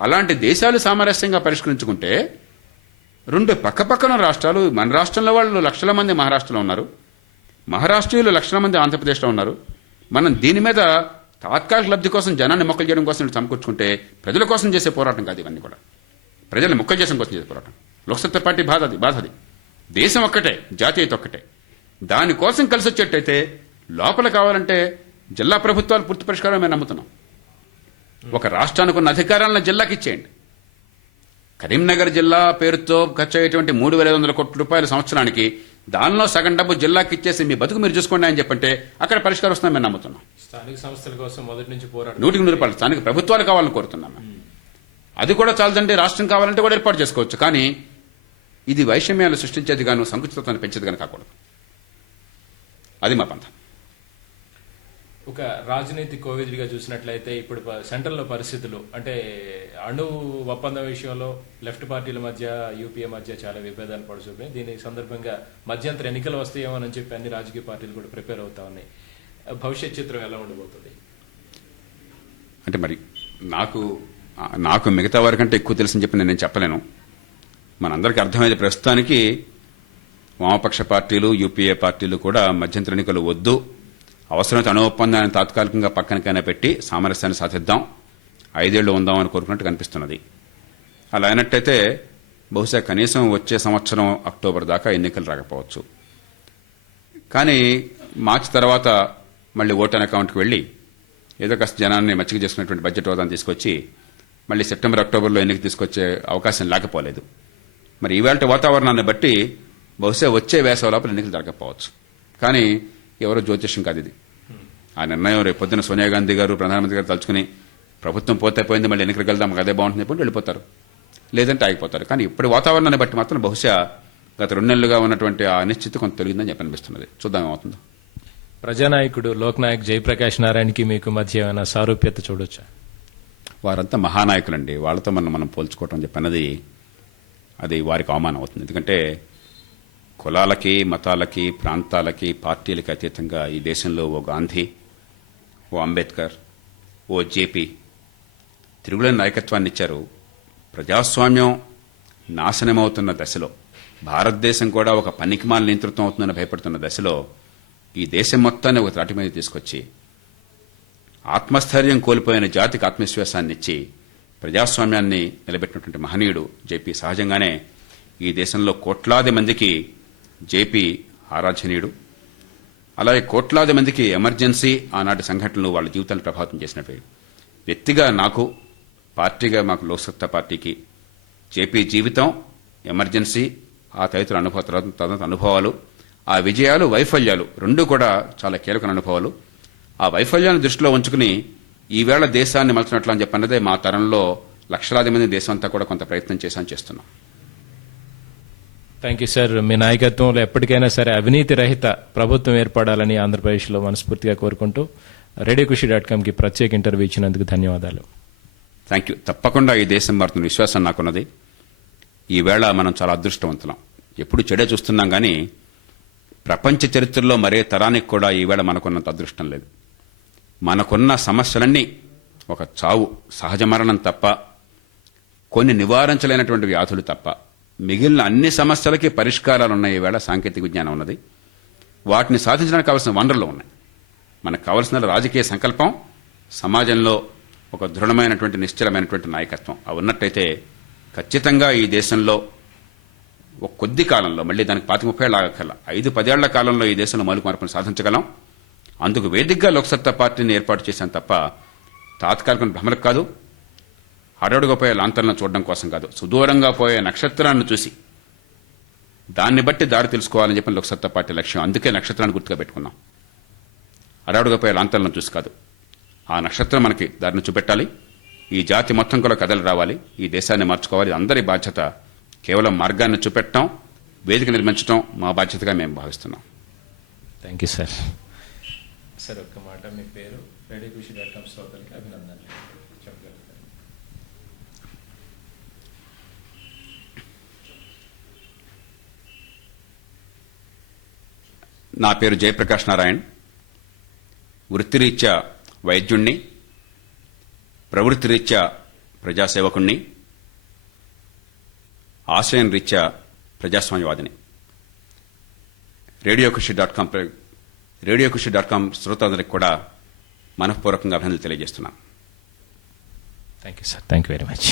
అలాంటి దేశాలు సామరస్యంగా పరిష్కరించుకుంటే రెండు పక్కపక్కన రాష్ట్రాలు, మన రాష్ట్రంలో వాళ్ళు లక్షల మంది మహారాష్ట్రలో ఉన్నారు, మహారాష్ట్రీయులు లక్షల మంది ఆంధ్రప్రదేశ్లో ఉన్నారు. మనం దీని మీద తాత్కాలిక లబ్ధి కోసం జనాన్ని మొక్కలు చేయడం కోసం సమకూర్చుకుంటే ప్రజల కోసం చేసే పోరాటం కాదు ఇవన్నీ కూడా. ప్రజల్ని మొక్కలు చేయడం కోసం చేసే పోరాటం. లోక్సత్తా పార్టీ బాధది. దేశం ఒక్కటే, జాతీయత ఒక్కటే. దానికోసం కలిసి వచ్చేట్టయితే లోపల కావాలంటే జిల్లా ప్రభుత్వాలు పూర్తి పరిష్కారం మేము నమ్ముతున్నాం. ఒక రాష్ట్రానికి ఉన్న అధికారాలను జిల్లాకి ఇచ్చేయండి. కరీంనగర్ జిల్లా పేరుతో ఖర్చు అయ్యేటువంటి 3,500 కోట్ల రూపాయల సంవత్సరానికి దానిలో సగం డబ్బు జిల్లాకి ఇచ్చేసి మీ బతుకు మీరు చూసుకోండి అని చెప్పంటే అక్కడ పరిష్కారం వస్తుందని మేము నమ్ముతున్నాం. స్థానిక సంస్థల కోసం మొదటి నుంచి పోరాటం 100% స్థానిక ప్రభుత్వాలు కావాలని కోరుతున్నాం. అది కూడా చాలదండి, రాష్ట్రం కావాలంటే కూడా ఏర్పాటు చేసుకోవచ్చు. కానీ ఇది వైషమ్యాలు సృష్టించేది గాను, సంకుచితత్వాన్ని పెంచేది గాను కాకూడదు. అది మా పంథ. ఒక రాజనీతి కోవిదిగా చూసినట్లయితే ఇప్పుడు సెంట్రల్లో పరిస్థితులు అంటే అణు ఒప్పందం విషయంలో లెఫ్ట్ పార్టీల మధ్య యూపీఏ మధ్య చాలా విభేదాలు పడుతున్నాయి. దీని సందర్భంగా మధ్యంతర ఎన్నికలు వస్తాయేమోనని చెప్పి అన్ని రాజకీయ పార్టీలు కూడా ప్రిపేర్ అవుతా ఉన్నాయి. భవిష్యత్ చిత్రం ఎలా ఉండబోతుంది? అంటే మరి నాకు మిగతా వారికంటే ఎక్కువ తెలుసని చెప్పి నేను చెప్పలేను. మనందరికీ అర్థమైంది ప్రస్తుతానికి వామపక్ష పార్టీలు, యూపీఏ పార్టీలు కూడా మధ్యంతర ఎన్నికలు వద్దు, అవసరమైతే అణు ఒప్పందాన్ని తాత్కాలికంగా పక్కనకైనా పెట్టి సామరస్యాన్ని సాధిద్దాం, 5 ఏళ్లు ఉందామని కోరుకున్నట్టు కనిపిస్తున్నది. అలా అయినట్టయితే బహుశా కనీసం వచ్చే సంవత్సరం అక్టోబర్ దాకా ఎన్నికలు రాకపోవచ్చు. కానీ మార్చి తర్వాత మళ్ళీ ఓటన్ అకౌంట్కి వెళ్ళి ఏదో కాస్త జనాన్ని మచ్చిక చేసుకున్నటువంటి బడ్జెట్ హోదాను తీసుకొచ్చి మళ్ళీ సెప్టెంబర్ అక్టోబర్లో ఎన్నిక తీసుకొచ్చే అవకాశం లేకపోలేదు. మరి ఈవేళ వాతావరణాన్ని బట్టి బహుశా వచ్చే వేసవి లోపల ఎన్నికలు జరగకపోవచ్చు. కానీ ఎవరో జ్యోతిష్యం కాదు ఇది. ఆ నిర్ణయం రేపు పొద్దున సోనియా గాంధీ గారు, ప్రధానమంత్రి గారు తలుచుకుని ప్రభుత్వం పోతే పోయింది, మళ్ళీ ఎన్నికలకు వెళ్దాం, అదే బాగుంటుంది చెప్పి వెళ్ళిపోతారు, లేదంటే ఆగిపోతారు. కానీ ఇప్పుడు వాతావరణాన్ని బట్టి మాత్రం బహుశా గత 2 నెలలుగా ఉన్నటువంటి ఆ అనిశ్చితి కొంత తొలగిందని చెప్పి అనిపిస్తున్నది. చూద్దాం ఏమవుతుందో. ప్రజానాయకుడు లోక్నాయక్ జయప్రకాష్ నారాయణకి మీకు మధ్య ఏమైనా సారూప్యత చూడొచ్చా? వారంతా మహానాయకులండి. వాళ్ళతో మనం పోల్చుకోవటం చెప్పన్నది అది వారికి అవమానం అవుతుంది. ఎందుకంటే కులాలకి, మతాలకి, ప్రాంతాలకి, పార్టీలకి అతీతంగా ఈ దేశంలో ఓ గాంధీ, ఓ అంబేద్కర్, ఓ జేపీ తిరుగులేని నాయకత్వాన్ని ఇచ్చారు. ప్రజాస్వామ్యం నాశనమవుతున్న దశలో, భారతదేశం కూడా ఒక పనికిమాల నియంతృత్వం అవుతుందని భయపడుతున్న దశలో ఈ దేశం మొత్తాన్ని ఒక త్రాటి మీద తీసుకొచ్చి ఆత్మస్థైర్యం కోల్పోయిన జాతికి ఆత్మవిశ్వాసాన్ని ఇచ్చి ప్రజాస్వామ్యాన్ని నిలబెట్టినటువంటి మహనీయుడు జేపీ. సహజంగానే ఈ దేశంలో కోట్లాది మందికి జేపీ ఆరాధ్యనీయుడు. అలాగే కోట్లాది మందికి ఎమర్జెన్సీ ఆనాటి సంఘటనలు వాళ్ళ జీవితాలను ప్రభావితం చేసినవి. వ్యక్తిగా నాకు, పార్టీగా మాకు లోక్సత్తా పార్టీకి జేపీ జీవితం, ఎమర్జెన్సీ, ఆ తదితర తదనంతర అనుభవాలు, ఆ విజయాలు, వైఫల్యాలు రెండూ కూడా చాలా కీలకమైన అనుభవాలు. ఆ వైఫల్యాన్ని దృష్టిలో ఉంచుకుని ఈవేళ దేశాన్ని మలచినట్లు అని చెప్పన్నదే మా తరంలో లక్షలాది మంది దేశం అంతా కూడా కొంత ప్రయత్నం చేస్తున్నాం. Thank you sir. మీ నాయకత్వంలో ఎప్పటికైనా సరే అవినీతి రహిత ప్రభుత్వం ఏర్పడాలని ఆంధ్రప్రదేశ్లో మనస్ఫూర్తిగా కోరుకుంటూ రేడియోకుషి.com ప్రత్యేక ఇంటర్వ్యూ ఇచ్చినందుకు ధన్యవాదాలు. Thank you. తప్పకుండా ఈ దేశం మారుతున్న విశ్వాసం నాకున్నది. ఈవేళ మనం చాలా అదృష్టవంతులం. ఎప్పుడు చెడే చూస్తున్నాం కానీ ప్రపంచ చరిత్రలో మరే తరానికి కూడా ఈవేళ మనకున్నంత అదృష్టం లేదు. మనకున్న సమస్యలన్నీ ఒక చావు, సహజ మరణం తప్ప, కొన్ని నివారించలేనటువంటి వ్యాధులు తప్ప మిగిలిన అన్ని సమస్యలకి పరిష్కారాలు ఉన్నాయి. ఈవేళ సాంకేతిక విజ్ఞానం ఉన్నది. వాటిని సాధించడానికి కావాల్సిన వనరులు ఉన్నాయి. మనకు కావాల్సిన రాజకీయ సంకల్పం, సమాజంలో ఒక దృఢమైనటువంటి నిశ్చలమైనటువంటి నాయకత్వం. అవి ఉన్నట్టయితే ఖచ్చితంగా ఈ దేశంలో ఒక కొద్ది కాలంలో, మళ్ళీ దానికి 25-30 ఏళ్ల ఆగక్కర్లా, 5-10 ఏళ్ల కాలంలో ఈ దేశంలో మౌలిక మార్పును సాధించగలం. అందుకు వేదికగా లోక్సత్తా పార్టీని ఏర్పాటు చేశాను తప్ప తాత్కాలిక భ్రమలకు కాదు, అడవుడుగా పోయే లాంతర్లను చూడడం కోసం కాదు, సుదూరంగా పోయే నక్షత్రాన్ని చూసి దాన్ని బట్టి దారి తెలుసుకోవాలని చెప్పి లోక్సత్తా పార్టీ లక్ష్యం. అందుకే నక్షత్రాన్ని గుర్తుగా పెట్టుకున్నాం. అడవుడుగా పోయే లాంతర్లను చూసి కాదు, ఆ నక్షత్రం మనకి దారిని చూపెట్టాలి. ఈ జాతి మొత్తం కూడా కథలు రావాలి, ఈ దేశాన్ని మార్చుకోవాలి. అందరి బాధ్యత. కేవలం మార్గాన్ని చూపెట్టడం, వేదిక నిర్మించడం మా బాధ్యతగా మేము భావిస్తున్నాం. Thank you sir. సార్ ఒక్క మాట, మీ పేరు, రేడియోకుషి.com శ్రోతలకి అభినందనలు చెప్పగలుగుతారు? నా పేరు జయప్రకాష్ నారాయణ్. వృత్తిరీత్యా వైద్యుణ్ణి, ప్రవృత్తిరీత్యా ప్రజాసేవకుణ్ణి, ఆశయం రీత్యా ప్రజాస్వామ్యవాదిని. రేడియోకుషి.com శ్రోతలందరికీ కూడా మనఃపూర్వకంగా అభినందనలు తెలియజేస్తున్నాను. Thank you sir. Thank you very much.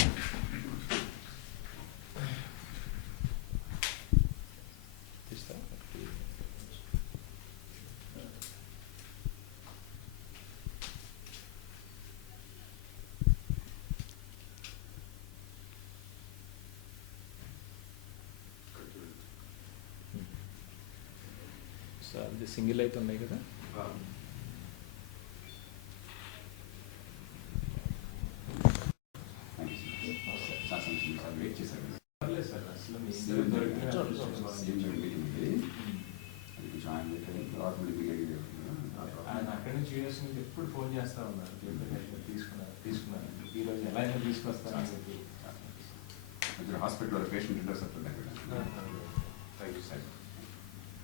Sir అది సింగిల్ అయితే ఉన్నాయి కదా. ఆయన అక్కడి నుంచి యూఎస్ నుంచి ఎప్పుడు ఫోన్ చేస్తా ఉన్నారు, తీసుకున్నారు ఈరోజు ఎలా అయినా తీసుకొస్తారని చెప్పి. హాస్పిటల్లో పేషెంట్ థ్యాంక్ యూ సార్.